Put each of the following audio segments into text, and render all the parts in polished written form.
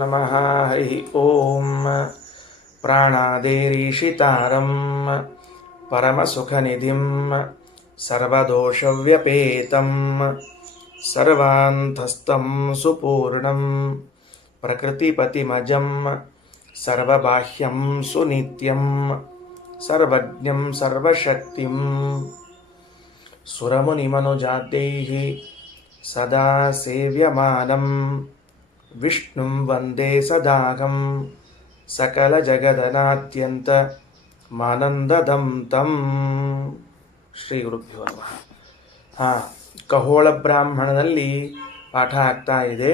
ನಮಃ ಹರಿ ಓಂ ಪ್ರಾಣಾದೇರೀಶಿತಾರಂ ಪರಮಸುಖನಿಧಿಂ ಸರ್ವದೋಷವ್ಯಪೇತಂ ಸರ್ವಾಂತಸ್ಥಂ ಸುಪೂರ್ಣಂ ಪ್ರಕೃತಿಪತಿಮಜಂ ಸರ್ವಬಾಹ್ಯಂ ಸುನಿತ್ಯಂ ಸರ್ವಜ್ಞಂ ಸರ್ವಶಕ್ತಿಂ ಸುರಮುನಿಮನುಜಾತೈಃ ಸದಾ ಸೇವ್ಯಮಾನಂ ವಿಷ್ಣುಂ ವಂದೇ ಸದಾಗಂ ಸಕಲ ಜಗದನಾತ್ಯಂತ ಮಾನಂದದಂ ತಂ. ಶ್ರೀ ಗುರುಭ್ಯೋ ನಮಃ. ಖಗೋಳ ಬ್ರಾಹ್ಮಣದಲ್ಲಿ ಪಾಠ ಆಗ್ತಾ ಇದೆ.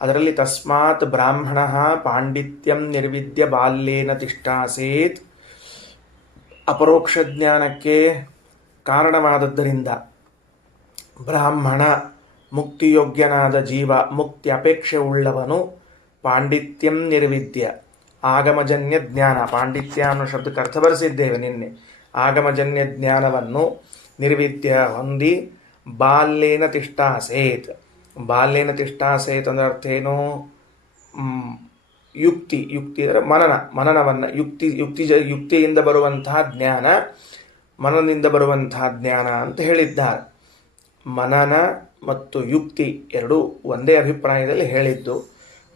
ಅದರಲ್ಲಿ ತಸ್ಮಾತ್ ಬ್ರಾಹ್ಮಣ ಪಾಂಡಿತ್ಯಂ ನಿರ್ವಿದ್ಯ ಬಾಲ್ಯೇನ ತಿಷ್ಠಾಸೇತ್, ಅಪರೋಕ್ಷ ಜ್ಞಾನಕ್ಕೆ ಕಾರಣವಾದದ್ದರಿಂದ ಬ್ರಾಹ್ಮಣ ಮುಕ್ತಿಯೋಗ್ಯನಾದ ಜೀವ, ಮುಕ್ತಿ ಅಪೇಕ್ಷೆ ಉಳ್ಳವನು, ಪಾಂಡಿತ್ಯಂ ನಿರ್ವಿದ್ಯ ಆಗಮಜನ್ಯ ಜ್ಞಾನ, ಪಾಂಡಿತ್ಯ ಅನ್ನೋ ಶಬ್ದಕ್ಕೆ ಅರ್ಥ ಬರೆಸಿದ್ದೇವೆ ನಿನ್ನೆ. ಆಗಮಜನ್ಯ ಜ್ಞಾನವನ್ನು ನಿರ್ವಿದ್ಯ ಹೊಂದಿ ಬಾಲ್ಯೇನ ತಿಷ್ಠಾಸೇತ್. ಬಾಲ್ಯೇನ ತಿಷ್ಠಾಸೇತ್ ಅಂದ್ರೆ ಅರ್ಥ ಏನು? ಯುಕ್ತಿ ಅಂದರೆ ಮನನವನ್ನು ಯುಕ್ತಿಯಿಂದ ಬರುವಂತಹ ಜ್ಞಾನ, ಮನನದಿಂದ ಬರುವಂತಹ ಜ್ಞಾನ ಅಂತ ಹೇಳಿದ್ದಾರೆ. ಮನನ ಮತ್ತು ಯುಕ್ತಿ ಎರಡೂ ಒಂದೇ ಅಭಿಪ್ರಾಯದಲ್ಲಿ ಹೇಳಿದ್ದು.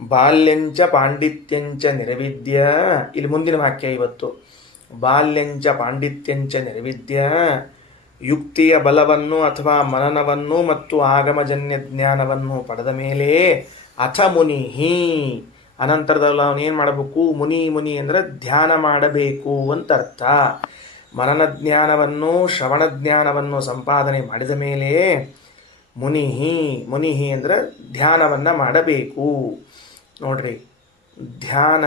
ಬಾಲ್ಯಂಚ ಪಾಂಡಿತ್ಯಂಚ ನಿರ್ವಿದ್ಯ, ಇಲ್ಲಿ ಮುಂದಿನ ವಾಕ್ಯ ಇವತ್ತು. ಬಾಲ್ಯಂಚ ಪಾಂಡಿತ್ಯಂಚ ನಿರ್ವಿದ್ಯ, ಯುಕ್ತಿಯ ಬಲವನ್ನು ಅಥವಾ ಮನನವನ್ನು ಮತ್ತು ಆಗಮಜನ್ಯ ಜ್ಞಾನವನ್ನು ಪಡೆದ ಮೇಲೆ ಅಥ ಮುನಿಹಿ, ಅನಂತರದಲ್ಲಿ ಅವನೇನು ಮಾಡಬೇಕು? ಮುನಿ ಅಂದರೆ ಧ್ಯಾನ ಮಾಡಬೇಕು ಅಂತ ಅರ್ಥ. ಮನನ ಜ್ಞಾನವನ್ನು ಶ್ರವಣ ಜ್ಞಾನವನ್ನು ಸಂಪಾದನೆ ಮಾಡಿದ ಮೇಲೆ ಮುನಿಹಿ ಅಂದರೆ ಧ್ಯಾನವನ್ನು ಮಾಡಬೇಕು. ನೋಡ್ರಿ, ಧ್ಯಾನ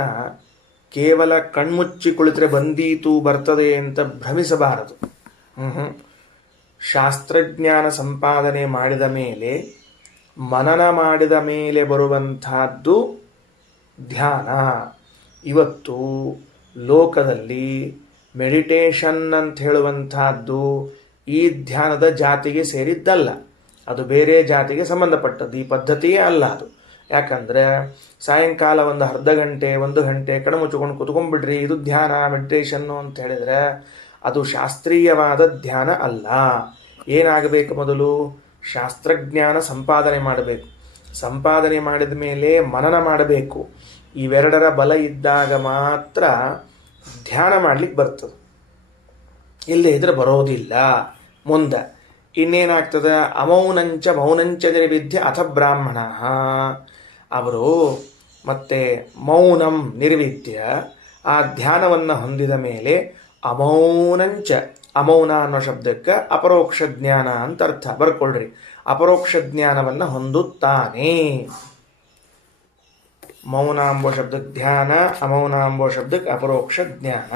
ಕೇವಲ ಕಣ್ಮುಚ್ಚಿ ಕುಳಿತರೆ ಬಂದೀತು ಬರ್ತದೆ ಅಂತ ಭ್ರಮಿಸಬಾರದು. ಶಾಸ್ತ್ರಜ್ಞಾನ ಸಂಪಾದನೆ ಮಾಡಿದ ಮೇಲೆ, ಮನನ ಮಾಡಿದ ಮೇಲೆ ಬರುವಂತಹದ್ದು ಧ್ಯಾನ. ಇವತ್ತು ಲೋಕದಲ್ಲಿ ಮೆಡಿಟೇಷನ್ ಅಂತ ಹೇಳುವಂತಹದ್ದು ಈ ಧ್ಯಾನದ ಜಾತಿಗೆ ಸೇರಿದ್ದಲ್ಲ, ಅದು ಬೇರೆ ಜಾತಿಗೆ ಸಂಬಂಧಪಟ್ಟದ್ದು. ಈ ಪದ್ಧತಿಯೇ ಅಲ್ಲ ಅದು. ಯಾಕಂದರೆ ಸಾಯಂಕಾಲ ಒಂದು ಅರ್ಧ ಗಂಟೆ 1 ಗಂಟೆ ಕಣ್ಮುಚ್ಚಿಕೊಂಡು ಕುತ್ಕೊಂಡ್ಬಿಡ್ರಿ, ಇದು ಧ್ಯಾನ ಮೆಡಿಟೇಷನ್ನು ಅಂತ ಹೇಳಿದರೆ ಅದು ಶಾಸ್ತ್ರೀಯವಾದ ಧ್ಯಾನ ಅಲ್ಲ. ಏನಾಗಬೇಕು? ಮೊದಲು ಶಾಸ್ತ್ರಜ್ಞಾನ ಸಂಪಾದನೆ ಮಾಡಬೇಕು. ಸಂಪಾದನೆ ಮಾಡಿದ ಮೇಲೆ ಮನನ ಮಾಡಬೇಕು. ಇವೆರಡರ ಬಲ ಇದ್ದಾಗ ಮಾತ್ರ ಧ್ಯಾನ ಮಾಡ್ಲಿಕ್ಕೆ ಬರ್ತದೆ. ಇಲ್ಲದೆ ಇದ್ರೆ ಬರೋದಿಲ್ಲ. ಮುಂದೆ ಇನ್ನೇನಾಗ್ತದೆ? ಮೌನಂಚ ನಿರ್ವಿದ್ಯ ಅಥ ಬ್ರಾಹ್ಮಣ, ಅವರು ಮತ್ತೆ ಮೌನಂ ನಿರ್ವಿದ್ಯ ಆ ಧ್ಯಾನವನ್ನು ಹೊಂದಿದ ಮೇಲೆ ಅಮೌನ ಅನ್ನೋ ಶಬ್ದಕ್ಕೆ ಅಪರೋಕ್ಷ ಜ್ಞಾನ ಅಂತ ಅರ್ಥ. ಬರ್ಕೊಳ್ರಿ, ಅಪರೋಕ್ಷ ಜ್ಞಾನವನ್ನು ಹೊಂದುತ್ತಾನೆ. ಮೌನ ಎಂಬೋ ಶಬ್ದಕ್ಕೆ ಧ್ಯಾನ, ಅಮೌನ ಎಂಬೋ ಶಬ್ದಕ್ಕೆ ಅಪರೋಕ್ಷ ಜ್ಞಾನ.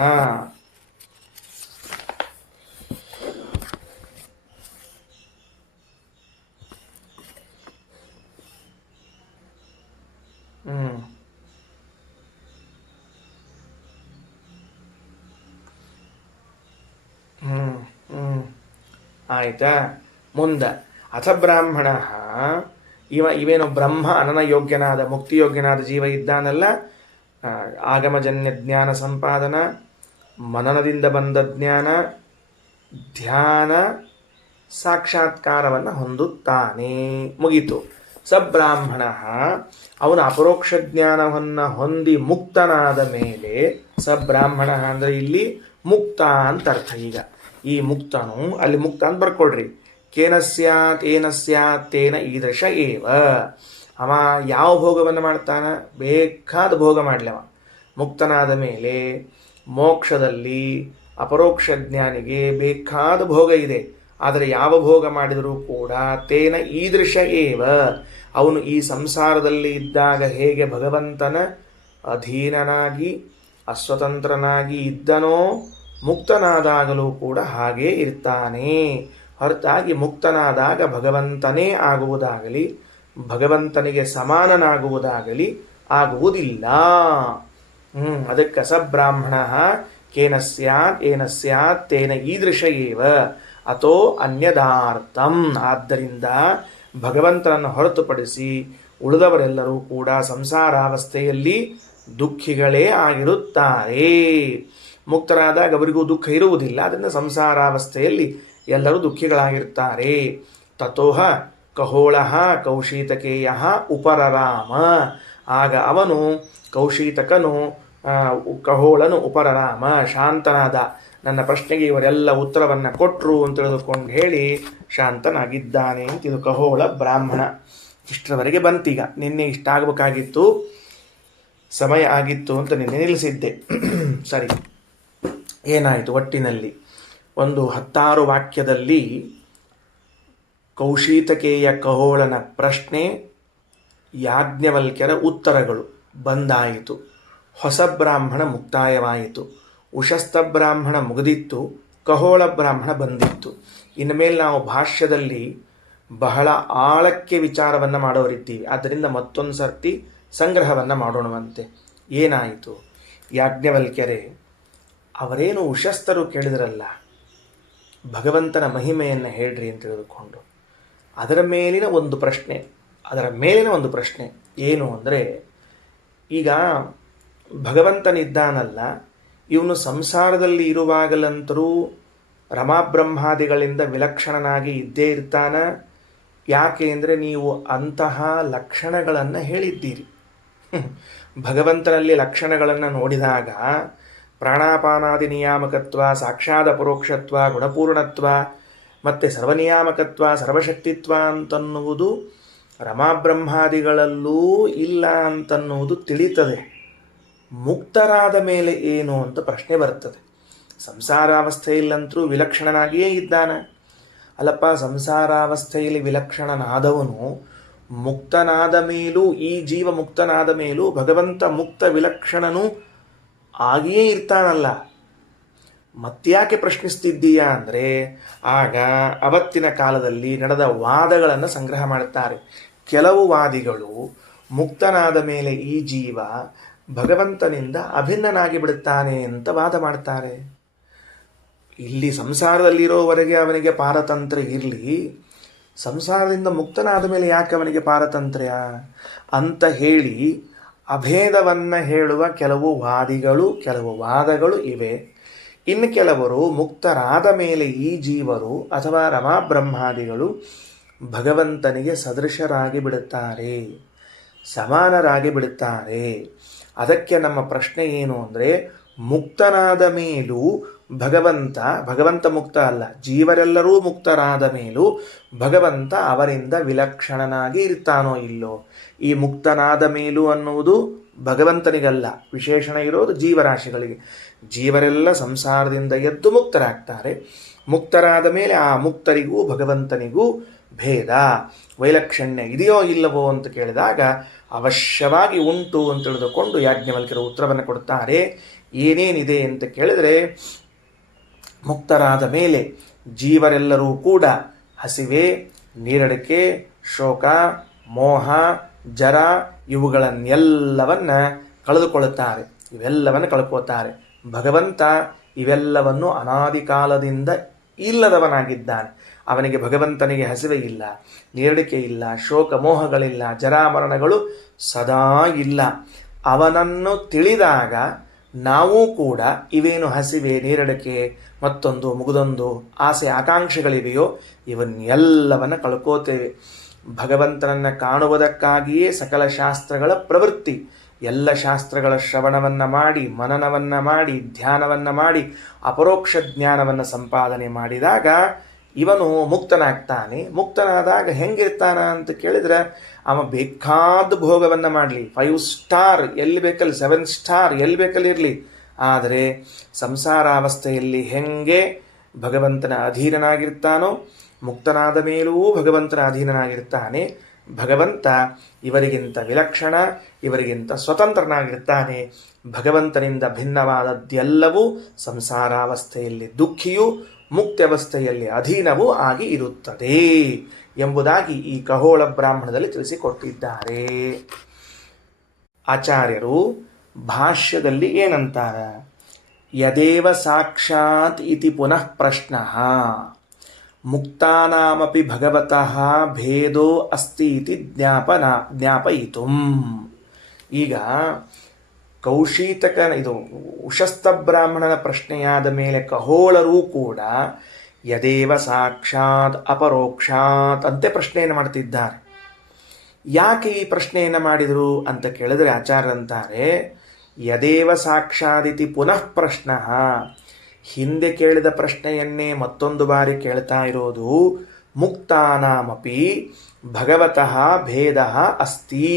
ಆಯ್ತಾ? ಮುಂದೆ ಅಥ ಬ್ರಾಹ್ಮಣ, ಇವೇನು ಬ್ರಹ್ಮ ಅನನಯೋಗ್ಯನಾದ ಮುಕ್ತಿಯೋಗ್ಯನಾದ ಜೀವ ಇದ್ದಾನಲ್ಲ, ಆಗಮಜನ್ಯ ಜ್ಞಾನ ಸಂಪಾದನ, ಮನನದಿಂದ ಬಂದ ಜ್ಞಾನ, ಧ್ಯಾನ ಸಾಕ್ಷಾತ್ಕಾರವನ್ನು ಹೊಂದುತ್ತಾನೆ. ಮುಗೀತು. ಸಬ್ರಾಹ್ಮಣ, ಅವನ ಅಪರೋಕ್ಷ ಜ್ಞಾನವನ್ನು ಹೊಂದಿ ಮುಕ್ತನಾದ ಮೇಲೆ, ಸಬ್ರಾಹ್ಮಣ ಅಂದರೆ ಇಲ್ಲಿ ಮುಕ್ತ ಅಂತ ಅರ್ಥ. ಈಗ ಈ ಮುಕ್ತನು ಅಲ್ಲಿ ಮುಕ್ತ ಅಂತ ಬರ್ಕೊಳ್ರಿ. ಕೇನ ಸ್ಯಾತ್ ಏನ ಸ್ಯಾತ್ ತೇನ ಈದೃಶ ಏವ. ಅವ ಯಾವ ಭೋಗವನ್ನು ಮಾಡ್ತಾನ? ಬೇಕಾದ ಭೋಗ ಮಾಡಲವ. ಮುಕ್ತನಾದ ಮೇಲೆ ಮೋಕ್ಷದಲ್ಲಿ ಅಪರೋಕ್ಷ ಜ್ಞಾನಿಗೆ ಬೇಕಾದ ಭೋಗ ಇದೆ. ಆದರೆ ಯಾವ ಭೋಗ ಮಾಡಿದರೂ ಕೂಡ ತೇನ ಈದೃಶ ಏವ, ಅವನು ಈ ಸಂಸಾರದಲ್ಲಿ ಇದ್ದಾಗ ಹೇಗೆ ಭಗವಂತನ ಅಧೀನನಾಗಿ ಅಸ್ವತಂತ್ರನಾಗಿ ಇದ್ದನೋ, ಮುಕ್ತನಾದಾಗಲೂ ಕೂಡ ಹಾಗೇ ಇರ್ತಾನೆ. ಹೊರತಾಗಿ ಮುಕ್ತನಾದಾಗ ಭಗವಂತನೇ ಆಗುವುದಾಗಲಿ ಭಗವಂತನಿಗೆ ಸಮಾನನಾಗುವುದಾಗಲಿ ಆಗುವುದಿಲ್ಲ. ಅದಕ್ಕೆ ಸಬ್ರಾಹ್ಮಣ ಕೇನ ಸ್ಯಾತ್ ಏನ ಸ್ಯಾತ್ ತೇನ ಈದೃಶ ಏವ ಅಥೋ ಅನ್ಯದಾರ್ಥಂ. ಆದ್ದರಿಂದ ಭಗವಂತನನ್ನು ಹೊರತುಪಡಿಸಿ ಉಳಿದವರೆಲ್ಲರೂ ಕೂಡ ಸಂಸಾರಾವಸ್ಥೆಯಲ್ಲಿ ದುಃಖಿಗಳೇ ಆಗಿರುತ್ತಾರೆ. ಮುಕ್ತರಾದಾಗ ಅವರಿಗೂ ದುಃಖ ಇರುವುದಿಲ್ಲ, ಅದರಿಂದ ಸಂಸಾರಾವಸ್ಥೆಯಲ್ಲಿ ಎಲ್ಲರೂ ದುಃಖಿಗಳಾಗಿರ್ತಾರೆ. ತಥೋಹ ಕಹೋಳಃ ಕೌಶೀತಕೇಯ ಉಪರರಾಮ. ಆಗ ಅವನು ಕೌಶೀತಕನು ಕಹೋಳನು ಉಪರರಾಮ ಶಾಂತನಾದ. ನನ್ನ ಪ್ರಶ್ನೆಗೆ ಇವರೆಲ್ಲ ಉತ್ತರವನ್ನು ಕೊಟ್ಟರು ಅಂತ ತಿಳಿದುಕೊಂಡು ಹೇಳಿ ಶಾಂತನಾಗಿದ್ದಾನೆ ಅಂತ. ಇದು ಕಹೋಳ ಬ್ರಾಹ್ಮಣ. ಇಷ್ಟರವರೆಗೆ ಬಂತೀಗ. ನಿನ್ನೆ ಇಷ್ಟ ಆಗಬೇಕಾಗಿತ್ತು, ಸಮಯ ಆಗಿತ್ತು ಅಂತ ನಿನ್ನೆ ನಿಲ್ಲಿಸಿದ್ದೆ. ಸರಿ, ಏನಾಯಿತು ಒಟ್ಟಿನಲ್ಲಿ? ಒಂದು 16 ವಾಕ್ಯದಲ್ಲಿ ಕೌಶೀತಕೇಯ ಕಹೋಳನ ಪ್ರಶ್ನೆ, ಯಾಜ್ಞವಲ್ಕ್ಯರ ಉತ್ತರಗಳು ಬಂದಾಯಿತು. ಹೊಸ ಬ್ರಾಹ್ಮಣ ಮುಕ್ತಾಯವಾಯಿತು. ಉಶಸ್ತ ಬ್ರಾಹ್ಮಣ ಮುಗಿದಿತ್ತು, ಕಹೋಳ ಬ್ರಾಹ್ಮಣ ಬಂದಿತ್ತು. ಇನ್ನು ಮೇಲೆ ನಾವು ಭಾಷ್ಯದಲ್ಲಿ ಬಹಳ ಆಳಕ್ಕೆ ವಿಚಾರವನ್ನು ಮಾಡೋರಿದ್ದೀವಿ. ಆದ್ದರಿಂದ ಮತ್ತೊಂದು ಸರ್ತಿ ಸಂಗ್ರಹವನ್ನು ಮಾಡೋಣವಂತೆ. ಏನಾಯಿತು? ಯಾಜ್ಞವಲ್ಕ್ಯರೇ, ಅವರೇನು ಉಶಸ್ತರು ಕೇಳಿದ್ರಲ್ಲ, ಭಗವಂತನ ಮಹಿಮೆಯನ್ನು ಹೇಳ್ರಿ ಅಂತ ತಿಳಿದುಕೊಂಡು ಅದರ ಮೇಲಿನ ಒಂದು ಪ್ರಶ್ನೆ ಏನು ಅಂದರೆ, ಈಗ ಭಗವಂತನಿದ್ದಾನಲ್ಲ, ಇವನು ಸಂಸಾರದಲ್ಲಿ ಇರುವಾಗಲಂತರೂ ರಮಾಬ್ರಹ್ಮಾದಿಗಳಿಂದ ವಿಲಕ್ಷಣನಾಗಿ ಇದ್ದೇ ಇರ್ತಾನ. ಯಾಕೆ ಅಂದರೆ ನೀವು ಅಂತಹ ಲಕ್ಷಣಗಳನ್ನು ಹೇಳಿದ್ದೀರಿ. ಭಗವಂತನಲ್ಲಿ ಲಕ್ಷಣಗಳನ್ನು ನೋಡಿದಾಗ ಪ್ರಾಣಾಪಾನಾದಿ ನಿಯಾಮಕತ್ವ, ಸಾಕ್ಷಾತ್ ಅಪರೋಕ್ಷತ್ವ, ಗುಣಪೂರ್ಣತ್ವ ಮತ್ತು ಸರ್ವನಿಯಾಮಕತ್ವ, ಸರ್ವಶಕ್ತಿತ್ವ ಅಂತನ್ನುವುದು ರಮಾಬ್ರಹ್ಮಾದಿಗಳಲ್ಲೂ ಇಲ್ಲ ಅಂತನ್ನುವುದು ತಿಳಿತದೆ. ಮುಕ್ತರಾದ ಮೇಲೆ ಏನು ಅಂತ ಪ್ರಶ್ನೆ ಬರ್ತದೆ. ಸಂಸಾರಾವಸ್ಥೆಯಲ್ಲಂತರೂ ವಿಲಕ್ಷಣನಾಗಿಯೇ ಇದ್ದಾನೆ. ಅಲ್ಲಪ್ಪ, ಸಂಸಾರಾವಸ್ಥೆಯಲ್ಲಿ ವಿಲಕ್ಷಣನಾದವನು ಮುಕ್ತನಾದ ಮೇಲೂ, ಈ ಜೀವ ಮುಕ್ತನಾದ ಮೇಲೂ ಭಗವಂತ ಮುಕ್ತ ವಿಲಕ್ಷಣನೂ ಆಗಿಯೇ ಇರ್ತಾನಲ್ಲ. ಮತ್ತ್ಯಾಕೆ ಪ್ರಶ್ನಿಸ್ತಿದ್ದೀಯಾ ಅಂದರೆ, ಆಗ ಅವತ್ತಿನ ಕಾಲದಲ್ಲಿ ನಡೆದ ವಾದಗಳನ್ನು ಸಂಗ್ರಹ ಮಾಡುತ್ತಾರೆ. ಕೆಲವು ವಾದಿಗಳು ಮುಕ್ತನಾದ ಮೇಲೆ ಈ ಜೀವ ಭಗವಂತನಿಂದ ಅಭಿನ್ನನಾಗಿ ಬಿಡುತ್ತಾನೆ ಅಂತ ವಾದ ಮಾಡ್ತಾರೆ. ಇಲ್ಲಿ ಸಂಸಾರದಲ್ಲಿರೋವರೆಗೆ ಅವನಿಗೆ ಪಾರತಂತ್ರ್ಯ ಇರಲಿ, ಸಂಸಾರದಿಂದ ಮುಕ್ತನಾದ ಮೇಲೆ ಯಾಕೆ ಅವನಿಗೆ ಪಾರತಂತ್ರ್ಯ ಅಂತ ಹೇಳಿ ಅಭೇದವನ್ನು ಹೇಳುವ ಕೆಲವು ವಾದಗಳು ಇವೆ. ಇನ್ನು ಕೆಲವರು ಮುಕ್ತರಾದ ಮೇಲೆ ಈ ಜೀವರು ಅಥವಾ ರಮಾಬ್ರಹ್ಮಾದಿಗಳು ಭಗವಂತನಿಗೆ ಸದೃಶರಾಗಿ ಬಿಡುತ್ತಾರೆ, ಸಮಾನರಾಗಿ ಬಿಡುತ್ತಾರೆ. ಅದಕ್ಕೆ ನಮ್ಮ ಪ್ರಶ್ನೆ ಏನು ಅಂದರೆ, ಮುಕ್ತನಾದ ಮೇಲೂ ಭಗವಂತ ಮುಕ್ತ ಅಲ್ಲ, ಜೀವರೆಲ್ಲರೂ ಮುಕ್ತರಾದ ಮೇಲೂ ಭಗವಂತ ಅವರಿಂದ ವಿಲಕ್ಷಣನಾಗಿ ಇರ್ತಾನೋ ಇಲ್ಲೋ? ಈ ಮುಕ್ತನಾದ ಮೇಲೂ ಅನ್ನುವುದು ಭಗವಂತನಿಗಲ್ಲ, ವಿಶೇಷಣ ಇರೋದು ಜೀವರಾಶಿಗಳಿಗೆ. ಜೀವರೆಲ್ಲ ಸಂಸಾರದಿಂದ ಎದ್ದು ಮುಕ್ತರಾಗ್ತಾರೆ. ಮುಕ್ತರಾದ ಮೇಲೆ ಆ ಮುಕ್ತರಿಗೂ ಭಗವಂತನಿಗೂ ಭೇದ, ವೈಲಕ್ಷಣ್ಯ ಇದೆಯೋ ಇಲ್ಲವೋ ಅಂತ ಕೇಳಿದಾಗ ಅವಶ್ಯವಾಗಿ ಉಂಟು ಅಂತ ತಿಳಿದುಕೊಂಡು ಯಾಜ್ಞವಲ್ಕ್ಯರು ಉತ್ತರವನ್ನು ಕೊಡ್ತಾರೆ. ಏನೇನಿದೆ ಅಂತ ಕೇಳಿದರೆ, ಮುಕ್ತರಾದ ಮೇಲೆ ಜೀವರೆಲ್ಲರೂ ಕೂಡ ಹಸಿವೆ, ನೀರಡಿಕೆ, ಶೋಕ, ಮೋಹ, ಜರ ಇವುಗಳನ್ನೆಲ್ಲವನ್ನ ಕಳೆದುಕೊಳ್ಳುತ್ತಾರೆ. ಇವೆಲ್ಲವನ್ನು ಕಳ್ಕೋತಾರೆ. ಭಗವಂತ ಇವೆಲ್ಲವನ್ನು ಅನಾದಿ ಕಾಲದಿಂದ ಇಲ್ಲದವನಾಗಿದ್ದಾನೆ. ಅವನಿಗೆ ಭಗವಂತನಿಗೆ ಹಸಿವೆ ಇಲ್ಲ, ನೀರಡಿಕೆ ಇಲ್ಲ, ಶೋಕ ಮೋಹಗಳಿಲ್ಲ, ಜರಾಮರಣಗಳು ಸದಾ ಇಲ್ಲ. ಅವನನ್ನು ತಿಳಿದಾಗ ನಾವು ಕೂಡ ಇವೇನು ಹಸಿವೆ, ನೀರಡಿಕೆ, ಮತ್ತೊಂದು ಮುಗುದೊಂದು ಆಸೆ ಆಕಾಂಕ್ಷೆಗಳಿವೆಯೋ ಇವನ್ನೆಲ್ಲವನ್ನು ಕಳ್ಕೋತೇವೆ. ಭಗವಂತನನ್ನು ಕಾಣುವುದಕ್ಕಾಗಿಯೇ ಸಕಲ ಶಾಸ್ತ್ರಗಳ ಪ್ರವೃತ್ತಿ. ಎಲ್ಲ ಶಾಸ್ತ್ರಗಳ ಶ್ರವಣವನ್ನು ಮಾಡಿ, ಮನನವನ್ನು ಮಾಡಿ, ಧ್ಯಾನವನ್ನು ಮಾಡಿ, ಅಪರೋಕ್ಷ ಜ್ಞಾನವನ್ನು ಸಂಪಾದನೆ ಮಾಡಿದಾಗ ಇವನು ಮುಕ್ತನಾಗ್ತಾನೆ. ಮುಕ್ತನಾದಾಗ ಹೆಂಗಿರ್ತಾನ ಅಂತ ಕೇಳಿದರೆ, ಅವ ಬೇಕಾದ ಭೋಗವನ್ನು ಮಾಡಲಿ, 5 ಸ್ಟಾರ್ ಎಲ್ಲಿ ಬೇಕಲ್ಲಿ, 7 ಸ್ಟಾರ್ ಎಲ್ಲಿ ಬೇಕಲ್ಲಿ ಇರಲಿ. ಆದರೆ ಸಂಸಾರಾವಸ್ಥೆಯಲ್ಲಿ ಹೆಂಗೆ ಭಗವಂತನ ಅಧೀನನಾಗಿರ್ತಾನೋ, ಮುಕ್ತನಾದ ಮೇಲೂ ಭಗವಂತನ ಅಧೀನನಾಗಿರ್ತಾನೆ. ಭಗವಂತ ಇವರಿಗಿಂತ ವಿಲಕ್ಷಣ, ಇವರಿಗಿಂತ ಸ್ವತಂತ್ರನಾಗಿರ್ತಾನೆ. ಭಗವಂತನಿಂದ ಭಿನ್ನವಾದದ್ದೆಲ್ಲವೂ ಸಂಸಾರಾವಸ್ಥೆಯಲ್ಲಿ ದುಃಖಿಯೂ, ಮುಕ್ತಾವಸ್ಥೆಯಲ್ಲಿ ಅಧೀನವೂ ಆಗಿ ಇರುತ್ತದೆ ಎಂಬುದಾಗಿ ಈ ಕಹೋಳ ಬ್ರಾಹ್ಮಣದಲ್ಲಿ ತಿಳಿಸಿಕೊಟ್ಟಿದ್ದಾರೆ. ಆಚಾರ್ಯರು ಭಾಷ್ಯದಲ್ಲಿ ಏನಂತಾರೆ? ಯದೇವ ಸಾಕ್ಷಾತ್ ಇತಿ ಪುನಃ ಪ್ರಶ್ನಃ. ಮುಕ್ತಾನಾಮಪಿ ಭಗವತಃ ಭೇದೋ ಅಸ್ತಿ ಇತಿ ಜ್ಞಾಪಯಿತುಂ. ಈಗ ಕೌಶೀತಕ ಇದು ಉಶಸ್ತ ಬ್ರಾಹ್ಮಣನ ಪ್ರಶ್ನೆಯಾದ ಮೇಲೆ ಕಹೋಳರೂ ಕೂಡ ಯದೇವ ಸಾಕ್ಷಾತ್ ಅಪರೋಕ್ಷಾತ್ ಅಂತೆ ಪ್ರಶ್ನೆಯನ್ನು ಮಾಡ್ತಿದ್ದಾರೆ. ಯಾಕೆ ಈ ಪ್ರಶ್ನೆಯನ್ನು ಮಾಡಿದರು ಅಂತ ಕೇಳಿದ್ರೆ ಆಚಾರ್ಯರಂತಾರೆ, ಯದೇವ ಸಾಕ್ಷಾದಿತಿ ಪುನಃ ಪ್ರಶ್ನ, ಹಿಂದೆ ಕೇಳಿದ ಪ್ರಶ್ನೆಯನ್ನೇ ಮತ್ತೊಂದು ಬಾರಿ ಕೇಳ್ತಾ ಇರೋದು. ಮುಕ್ತಾನಾಮಪಿ ಭಗವತಃ ಭೇದ ಅಸ್ತಿ,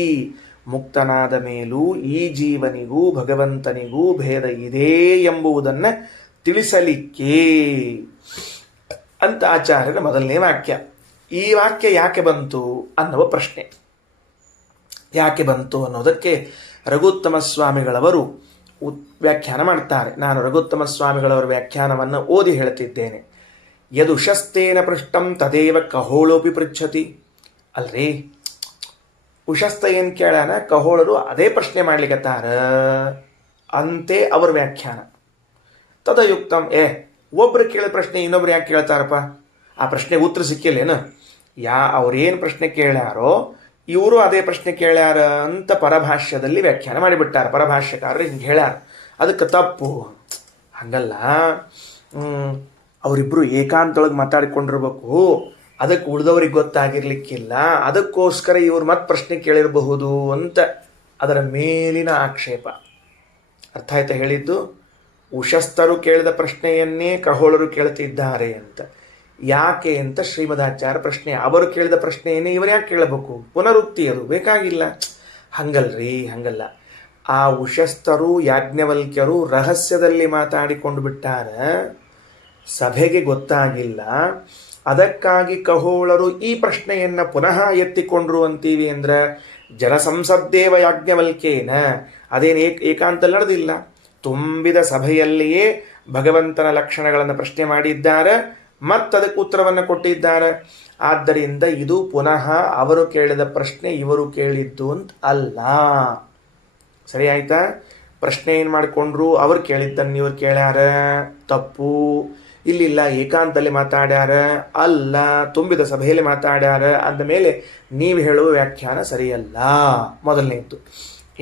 ಮುಕ್ತನಾದ ಮೇಲೂ ಈ ಜೀವನಿಗೂ ಭಗವಂತನಿಗೂ ಭೇದ ಇದೆ ಎಂಬುದನ್ನು ತಿಳಿಸಲಿಕ್ಕೆ ಅಂತ ಆಚಾರ್ಯರ ಮೊದಲನೇ ವಾಕ್ಯ. ಈ ವಾಕ್ಯ ಯಾಕೆ ಬಂತು ಅನ್ನುವ ಪ್ರಶ್ನೆ. ಯಾಕೆ ಬಂತು ಅನ್ನೋದಕ್ಕೆ ರಘುತ್ತಮ ಸ್ವಾಮಿಗಳವರು ವ್ಯಾಖ್ಯಾನ ಮಾಡ್ತಾರೆ. ನಾನು ರಘುತ್ತಮ ಸ್ವಾಮಿಗಳವರ ವ್ಯಾಖ್ಯಾನವನ್ನು ಓದಿ ಹೇಳ್ತಿದ್ದೇನೆ. ಯದುಶಸ್ತೇನ ಪೃಷ್ಟಂ ತದೇವ ಕಹೋಳೋಪಿ ಪೃಚ್ಛತಿ. ಅಲ್ರಿ, ಉಶಸ್ತ ಏನು ಕೇಳಾನ, ಕಹೋಳರು ಅದೇ ಪ್ರಶ್ನೆ ಮಾಡ್ಲಿಕ್ಕತ್ತಾರ ಅಂತೆ ಅವ್ರ ವ್ಯಾಖ್ಯಾನ. ತದಯುಕ್ತಂ, ಒಬ್ರು ಕೇಳಿದ ಪ್ರಶ್ನೆ ಇನ್ನೊಬ್ರು ಯಾಕೆ ಕೇಳ್ತಾರಪ್ಪ? ಆ ಪ್ರಶ್ನೆಗೆ ಉತ್ತರ ಸಿಕ್ಕಿಲ್ಲೇನು? ಅವ್ರೇನು ಪ್ರಶ್ನೆ ಕೇಳ್ಯಾರೋ ಇವರು ಅದೇ ಪ್ರಶ್ನೆ ಕೇಳ್ಯಾರ ಅಂತ ಪರಭಾಷ್ಯದಲ್ಲಿ ವ್ಯಾಖ್ಯಾನ ಮಾಡಿಬಿಟ್ಟಾರ. ಪರಭಾಷ್ಯಕಾರರು ಹಿಂಗೆ ಹೇಳ್ಯಾರ, ಅದಕ್ಕೆ ತಪ್ಪು. ಹಂಗಲ್ಲ, ಅವರಿಬ್ಬರು ಏಕಾಂತೊಳಗೆ ಮಾತಾಡಿಕೊಂಡಿರ್ಬೇಕು, ಅದಕ್ಕೆ ಉಳಿದವ್ರಿಗೆ ಗೊತ್ತಾಗಿರ್ಲಿಕ್ಕಿಲ್ಲ, ಅದಕ್ಕೋಸ್ಕರ ಇವರು ಮತ್ತೆ ಪ್ರಶ್ನೆ ಕೇಳಿರಬಹುದು ಅಂತ ಅದರ ಮೇಲಿನ ಆಕ್ಷೇಪ. ಅರ್ಥ ಆಯ್ತಾ ಹೇಳಿದ್ದು? ಉಶಸ್ತರು ಕೇಳಿದ ಪ್ರಶ್ನೆಯನ್ನೇ ಕಹೋಳರು ಕೇಳ್ತಿದ್ದಾರೆ ಅಂತ. ಯಾಕೆ ಅಂತ ಶ್ರೀಮದಾಚಾರ್ಯ ಪ್ರಶ್ನೆ. ಅವರು ಕೇಳಿದ ಪ್ರಶ್ನೆಯನ್ನೇ ಇವರು ಯಾಕೆ ಕೇಳಬೇಕು? ಪುನರುಕ್ತಿ ಅದು ಬೇಕಾಗಿಲ್ಲ. ಹಂಗಲ್ರಿ, ಹಂಗಲ್ಲ. ಆ ಉಶಸ್ತರು ಯಾಜ್ಞವಲ್ಕ್ಯರು ರಹಸ್ಯದಲ್ಲಿ ಮಾತಾಡಿಕೊಂಡು ಬಿಟ್ಟಾರ, ಸಭೆಗೆ ಗೊತ್ತಾಗಿಲ್ಲ. ಅದಕ್ಕಾಗಿ ಕಹೋಳರು ಈ ಪ್ರಶ್ನೆಯನ್ನು ಪುನಃ ಎತ್ತಿಕೊಂಡ್ರು ಅಂತೀವಿ ಅಂದ್ರೆ ಜನಸಂಸದ್ದೇವ ಯಾಜ್ಞವಲ್ಕೇನ, ಅದೇನು ಏಕಾಂತಲ್ಲಿ ನಡೆದಿಲ್ಲ. ತುಂಬಿದ ಸಭೆಯಲ್ಲಿಯೇ ಭಗವಂತನ ಲಕ್ಷಣಗಳನ್ನು ಪ್ರಶ್ನೆ ಮಾಡಿದ್ದಾರೆ, ಮತ್ತದಕ್ಕೆ ಉತ್ತರವನ್ನು ಕೊಟ್ಟಿದ್ದಾರೆ. ಆದ್ದರಿಂದ ಇದು ಪುನಃ ಅವರು ಕೇಳಿದ ಪ್ರಶ್ನೆ ಇವರು ಕೇಳಿದ್ದು ಅಂತ ಅಲ್ಲ. ಸರಿ ಆಯ್ತಾ? ಪ್ರಶ್ನೆ ಏನು ಮಾಡಿಕೊಂಡ್ರು, ಅವ್ರು ಕೇಳಿದ್ದನ್ನು ಇವ್ರು ಕೇಳ್ಯಾರ, ತಪ್ಪು. ಇಲ್ಲಿಲ್ಲ, ಏಕಾಂತದಲ್ಲಿ ಮಾತಾಡ್ಯಾರ, ಅಲ್ಲ ತುಂಬಿದ ಸಭೆಯಲ್ಲಿ ಮಾತಾಡ್ಯಾರ ಅಂದಮೇಲೆ ನೀವು ಹೇಳುವ ವ್ಯಾಖ್ಯಾನ ಸರಿಯಲ್ಲ, ಮೊದಲನೇದ್ದು.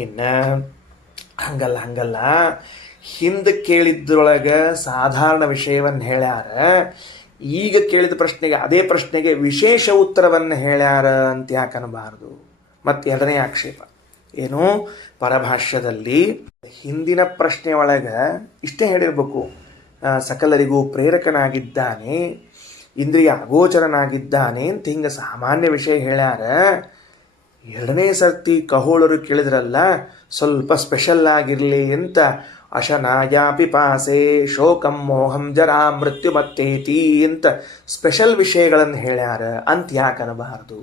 ಇನ್ನು ಹಂಗಲ್ಲ, ಹಿಂದೆ ಕೇಳಿದ್ರೊಳಗೆ ಸಾಧಾರಣ ವಿಷಯವನ್ನು ಹೇಳ್ಯಾರ, ಈಗ ಕೇಳಿದ ಪ್ರಶ್ನೆಗೆ ಅದೇ ಪ್ರಶ್ನೆಗೆ ವಿಶೇಷ ಉತ್ತರವನ್ನು ಹೇಳ್ಯಾರ ಅಂತ ಯಾಕೆ ಅನ್ನಬಾರದು? ಮತ್ತು ಎರಡನೇ ಆಕ್ಷೇಪ ಏನು, ಪರಭಾಷ್ಯದಲ್ಲಿ ಹಿಂದಿನ ಪ್ರಶ್ನೆ ಒಳಗೆ ಇಷ್ಟೇ ಹೇಳಿರ್ಬೇಕು, ಸಕಲರಿಗೂ ಪ್ರೇರಕನಾಗಿದ್ದಾನೆ, ಇಂದ್ರಿಯ ಅಗೋಚರನಾಗಿದ್ದಾನೆ ಅಂತ ಹಿಂಗೆ ಸಾಮಾನ್ಯ ವಿಷಯ ಹೇಳ್ಯಾರ. ಎರಡನೇ ಸರ್ತಿ ಕಹೋಳರು ಕೇಳಿದ್ರಲ್ಲ, ಸ್ವಲ್ಪ ಸ್ಪೆಷಲ್ ಆಗಿರಲಿ ಅಂತ ಅಶನಾಯಾಪಿ ಪಾಸೆ ಶೋಕಂ ಮೋಹಂ ಜರಾ ಮೃತ್ಯು ಮತ್ತೇತಿ ಅಂತ ಸ್ಪೆಷಲ್ ವಿಷಯಗಳನ್ನು ಹೇಳ್ಯಾರ ಅಂತ ಯಾಕೆ ಅನ್ನಬಾರದು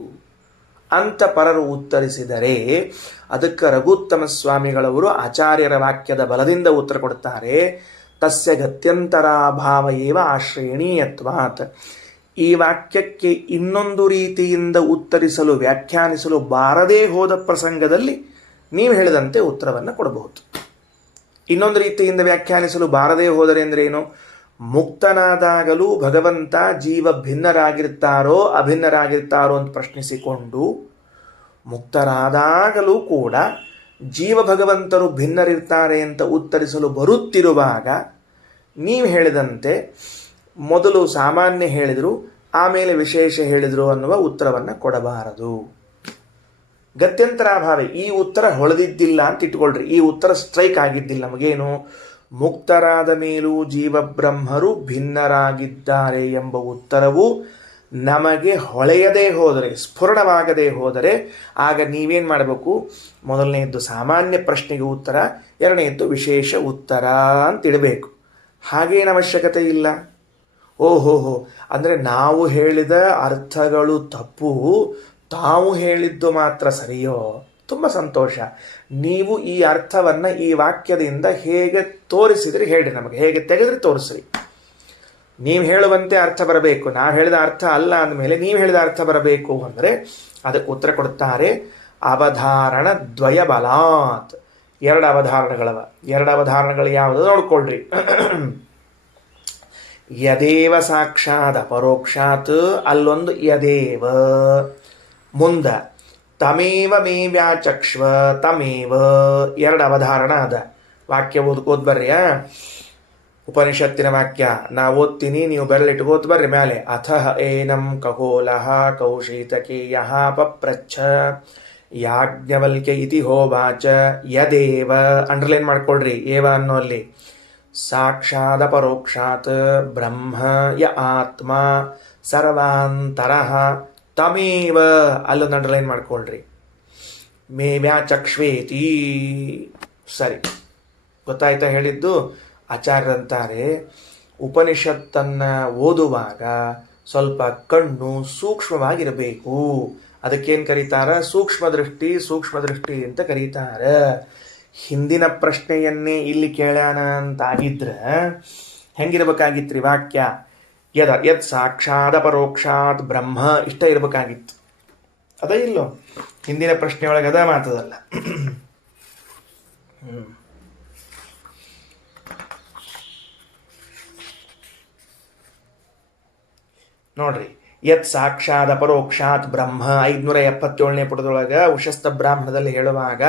ಅಂತ ಪರರು ಉತ್ತರಿಸಿದರೆ ಅದಕ್ಕೆ ರಘುತ್ತಮ ಸ್ವಾಮಿಗಳವರು ಆಚಾರ್ಯರ ವಾಕ್ಯದ ಬಲದಿಂದ ಉತ್ತರ ಕೊಡ್ತಾರೆ. ತಸ್ಯ ಗತ್ಯಂತರಾಭಾವ ಏವ ಆಶ್ರೇಣೀಯತ್ವಾತ್. ಈ ವಾಕ್ಯಕ್ಕೆ ಇನ್ನೊಂದು ರೀತಿಯಿಂದ ಉತ್ತರಿಸಲು ವ್ಯಾಖ್ಯಾನಿಸಲು ಬಾರದೇ ಹೋದ ಪ್ರಸಂಗದಲ್ಲಿ ನೀವು ಹೇಳಿದಂತೆ ಉತ್ತರವನ್ನು ಕೊಡಬಹುದು. ಇನ್ನೊಂದು ರೀತಿಯಿಂದ ವ್ಯಾಖ್ಯಾನಿಸಲು ಬಾರದೇ ಹೋದರೆ ಅಂದರೆ ಏನು? ಮುಕ್ತನಾದಾಗಲೂ ಭಗವಂತ ಜೀವ ಭಿನ್ನರಾಗಿರ್ತಾರೋ ಅಭಿನ್ನರಾಗಿರ್ತಾರೋ ಅಂತ ಪ್ರಶ್ನಿಸಿಕೊಂಡು, ಮುಕ್ತರಾದಾಗಲೂ ಕೂಡ ಜೀವ ಭಗವಂತರು ಭಿನ್ನರಿರ್ತಾರೆ ಅಂತ ಉತ್ತರಿಸಲು ಬರುತ್ತಿರುವಾಗ ನೀವು ಹೇಳಿದಂತೆ ಮೊದಲು ಸಾಮಾನ್ಯ ಹೇಳಿದರು ಆಮೇಲೆ ವಿಶೇಷ ಹೇಳಿದರು ಅನ್ನುವ ಉತ್ತರವನ್ನು ಕೊಡಬಾರದು. ಗತ್ಯಂತರಾಭಾವೆ, ಈ ಉತ್ತರ ಹೊಳೆದಿದ್ದಿಲ್ಲ ಅಂತ ಇಟ್ಕೊಳ್ರಿ. ಈ ಉತ್ತರ ಸ್ಟ್ರೈಕ್ ಆಗಿದ್ದಿಲ್ಲ ನಮಗೇನು, ಮುಕ್ತರಾದ ಮೇಲೂ ಜೀವಬ್ರಹ್ಮರು ಭಿನ್ನರಾಗಿದ್ದಾರೆ ಎಂಬ ಉತ್ತರವು ನಮಗೆ ಹೊಳೆಯದೇ ಹೋದರೆ, ಸ್ಫುರಣವಾಗದೇ ಹೋದರೆ ಆಗ ನೀವೇನು ಮಾಡಬೇಕು? ಮೊದಲನೆಯದ್ದು ಸಾಮಾನ್ಯ ಪ್ರಶ್ನೆಗೆ ಉತ್ತರ, ಎರಡನೆಯದ್ದು ವಿಶೇಷ ಉತ್ತರ ಅಂತ ಇಡಬೇಕು. ಹಾಗೇನು ಅವಶ್ಯಕತೆ ಇಲ್ಲ. ಓಹೋಹೋ, ಅಂದರೆ ನಾವು ಹೇಳಿದ ಅರ್ಥಗಳು ತಪ್ಪು, ತಾವು ಹೇಳಿದ್ದು ಮಾತ್ರ ಸರಿಯೋ? ತುಂಬ ಸಂತೋಷ. ನೀವು ಈ ಅರ್ಥವನ್ನು ಈ ವಾಕ್ಯದಿಂದ ಹೇಗೆ ತೋರಿಸಿದ್ರಿ ಹೇಳ್ರಿ, ನಮಗೆ ಹೇಗೆ ತೆಗೆದ್ರೆ ತೋರಿಸ್ರಿ. ನೀವು ಹೇಳುವಂತೆ ಅರ್ಥ ಬರಬೇಕು, ನಾವು ಹೇಳಿದ ಅರ್ಥ ಅಲ್ಲ ಅಂದಮೇಲೆ ನೀವು ಹೇಳಿದ ಅರ್ಥ ಬರಬೇಕು ಅಂದರೆ ಅದಕ್ಕೆ ಉತ್ತರ ಕೊಡ್ತಾರೆ. ಅವಧಾರಣ ದ್ವಯ ಬಲಾತ್. ಎರಡು ಅವಧಾರಣಗಳವ. ಎರಡು ಅವಧಾರಣಗಳು ಯಾವುದು ನೋಡ್ಕೊಳ್ರಿ. ಯದೇವ ಸಾಕ್ಷಾತ್ ಅಪರೋಕ್ಷಾತ್, ಅಲ್ಲೊಂದು ಯದೇವ ಮುಂದ ತಮೇವ ಮೇ ವ್ಯಾಚಕ್ಷ್ವ, ತಮೇವ ಎರಡು ಅವಧಾರಣ ಅದ. ವಾಕ್ಯ ಓದ್ಕೋದ್ ಬರ್ರಿ. ಉಪನಿಷತ್ತಿನ ವಾಕ್ಯ ನಾ ಓದ್ತೀನಿ, ನೀವು ಬೆರಳಿಟ್ಕೋತ್ ಬರ್ರಿ ಮ್ಯಾಲೆ. ಅಥ ಏನಂ ಖಗೋಲಃ ಕೌಶೀತಕೇಯಃ ಪಪ್ರಚ್ಛ ಯಾಜ್ಞವಲ್ಕ್ಯ ಇತಿ ಹೋವಾಚ ಯದೇವ, ಅಂಡರ್ಲೈನ್ ಮಾಡ್ಕೊಳ್ರಿ ಏವ ಅನ್ನೋ ಅಲ್ಲಿ, ಸಾಕ್ಷಾದ ಪರೋಕ್ಷಾತ್ ಬ್ರಹ್ಮ ಯ ಆತ್ಮ ಸರ್ವಾಂತರಃ ತಮೇವ, ಅಲ್ಲೊಂದು ಅಂಡರ್ಲೈನ್ ಮಾಡ್ಕೊಳ್ರಿ, ಮೇ ವ್ಯಾಚಕ್ಷ್ವೇತಿ. ಸರಿ, ಗೊತ್ತಾಯ್ತಾ ಹೇಳಿದ್ದು? ಆಚಾರ್ಯರಂತಾರೆ ಉಪನಿಷತ್ತನ್ನು ಓದುವಾಗ ಸ್ವಲ್ಪ ಕಣ್ಣು ಸೂಕ್ಷ್ಮವಾಗಿರಬೇಕು. ಅದಕ್ಕೇನು ಕರೀತಾರ? ಸೂಕ್ಷ್ಮ ದೃಷ್ಟಿ ಅಂತ ಕರೀತಾರ. ಹಿಂದಿನ ಪ್ರಶ್ನೆಯನ್ನೇ ಇಲ್ಲಿ ಕೇಳ್ಯಾನ ಅಂತಾಗಿದ್ರೆ ಹೆಂಗಿರ್ಬೇಕಾಗಿತ್ರಿ ವಾಕ್ಯ? ಯದ್ ಸಾಕ್ಷಾತ್ ಪರೋಕ್ಷಾತ್ ಬ್ರಹ್ಮ, ಇಷ್ಟ ಇರಬೇಕಾಗಿತ್ತು. ಅದ ಇಲ್ಲೋ ಹಿಂದಿನ ಪ್ರಶ್ನೆ ಒಳಗೆ ಅದ ಮಾತದಲ್ಲ. ನೋಡ್ರಿ, ಯತ್ ಸಾಕ್ಷಾತ್ ಅಪರೋಕ್ಷಾತ್ ಬ್ರಹ್ಮ 577ನೇ ಪುಟದೊಳಗೆ ಉಶಸ್ತ ಬ್ರಾಹ್ಮಣದಲ್ಲಿ ಹೇಳುವಾಗ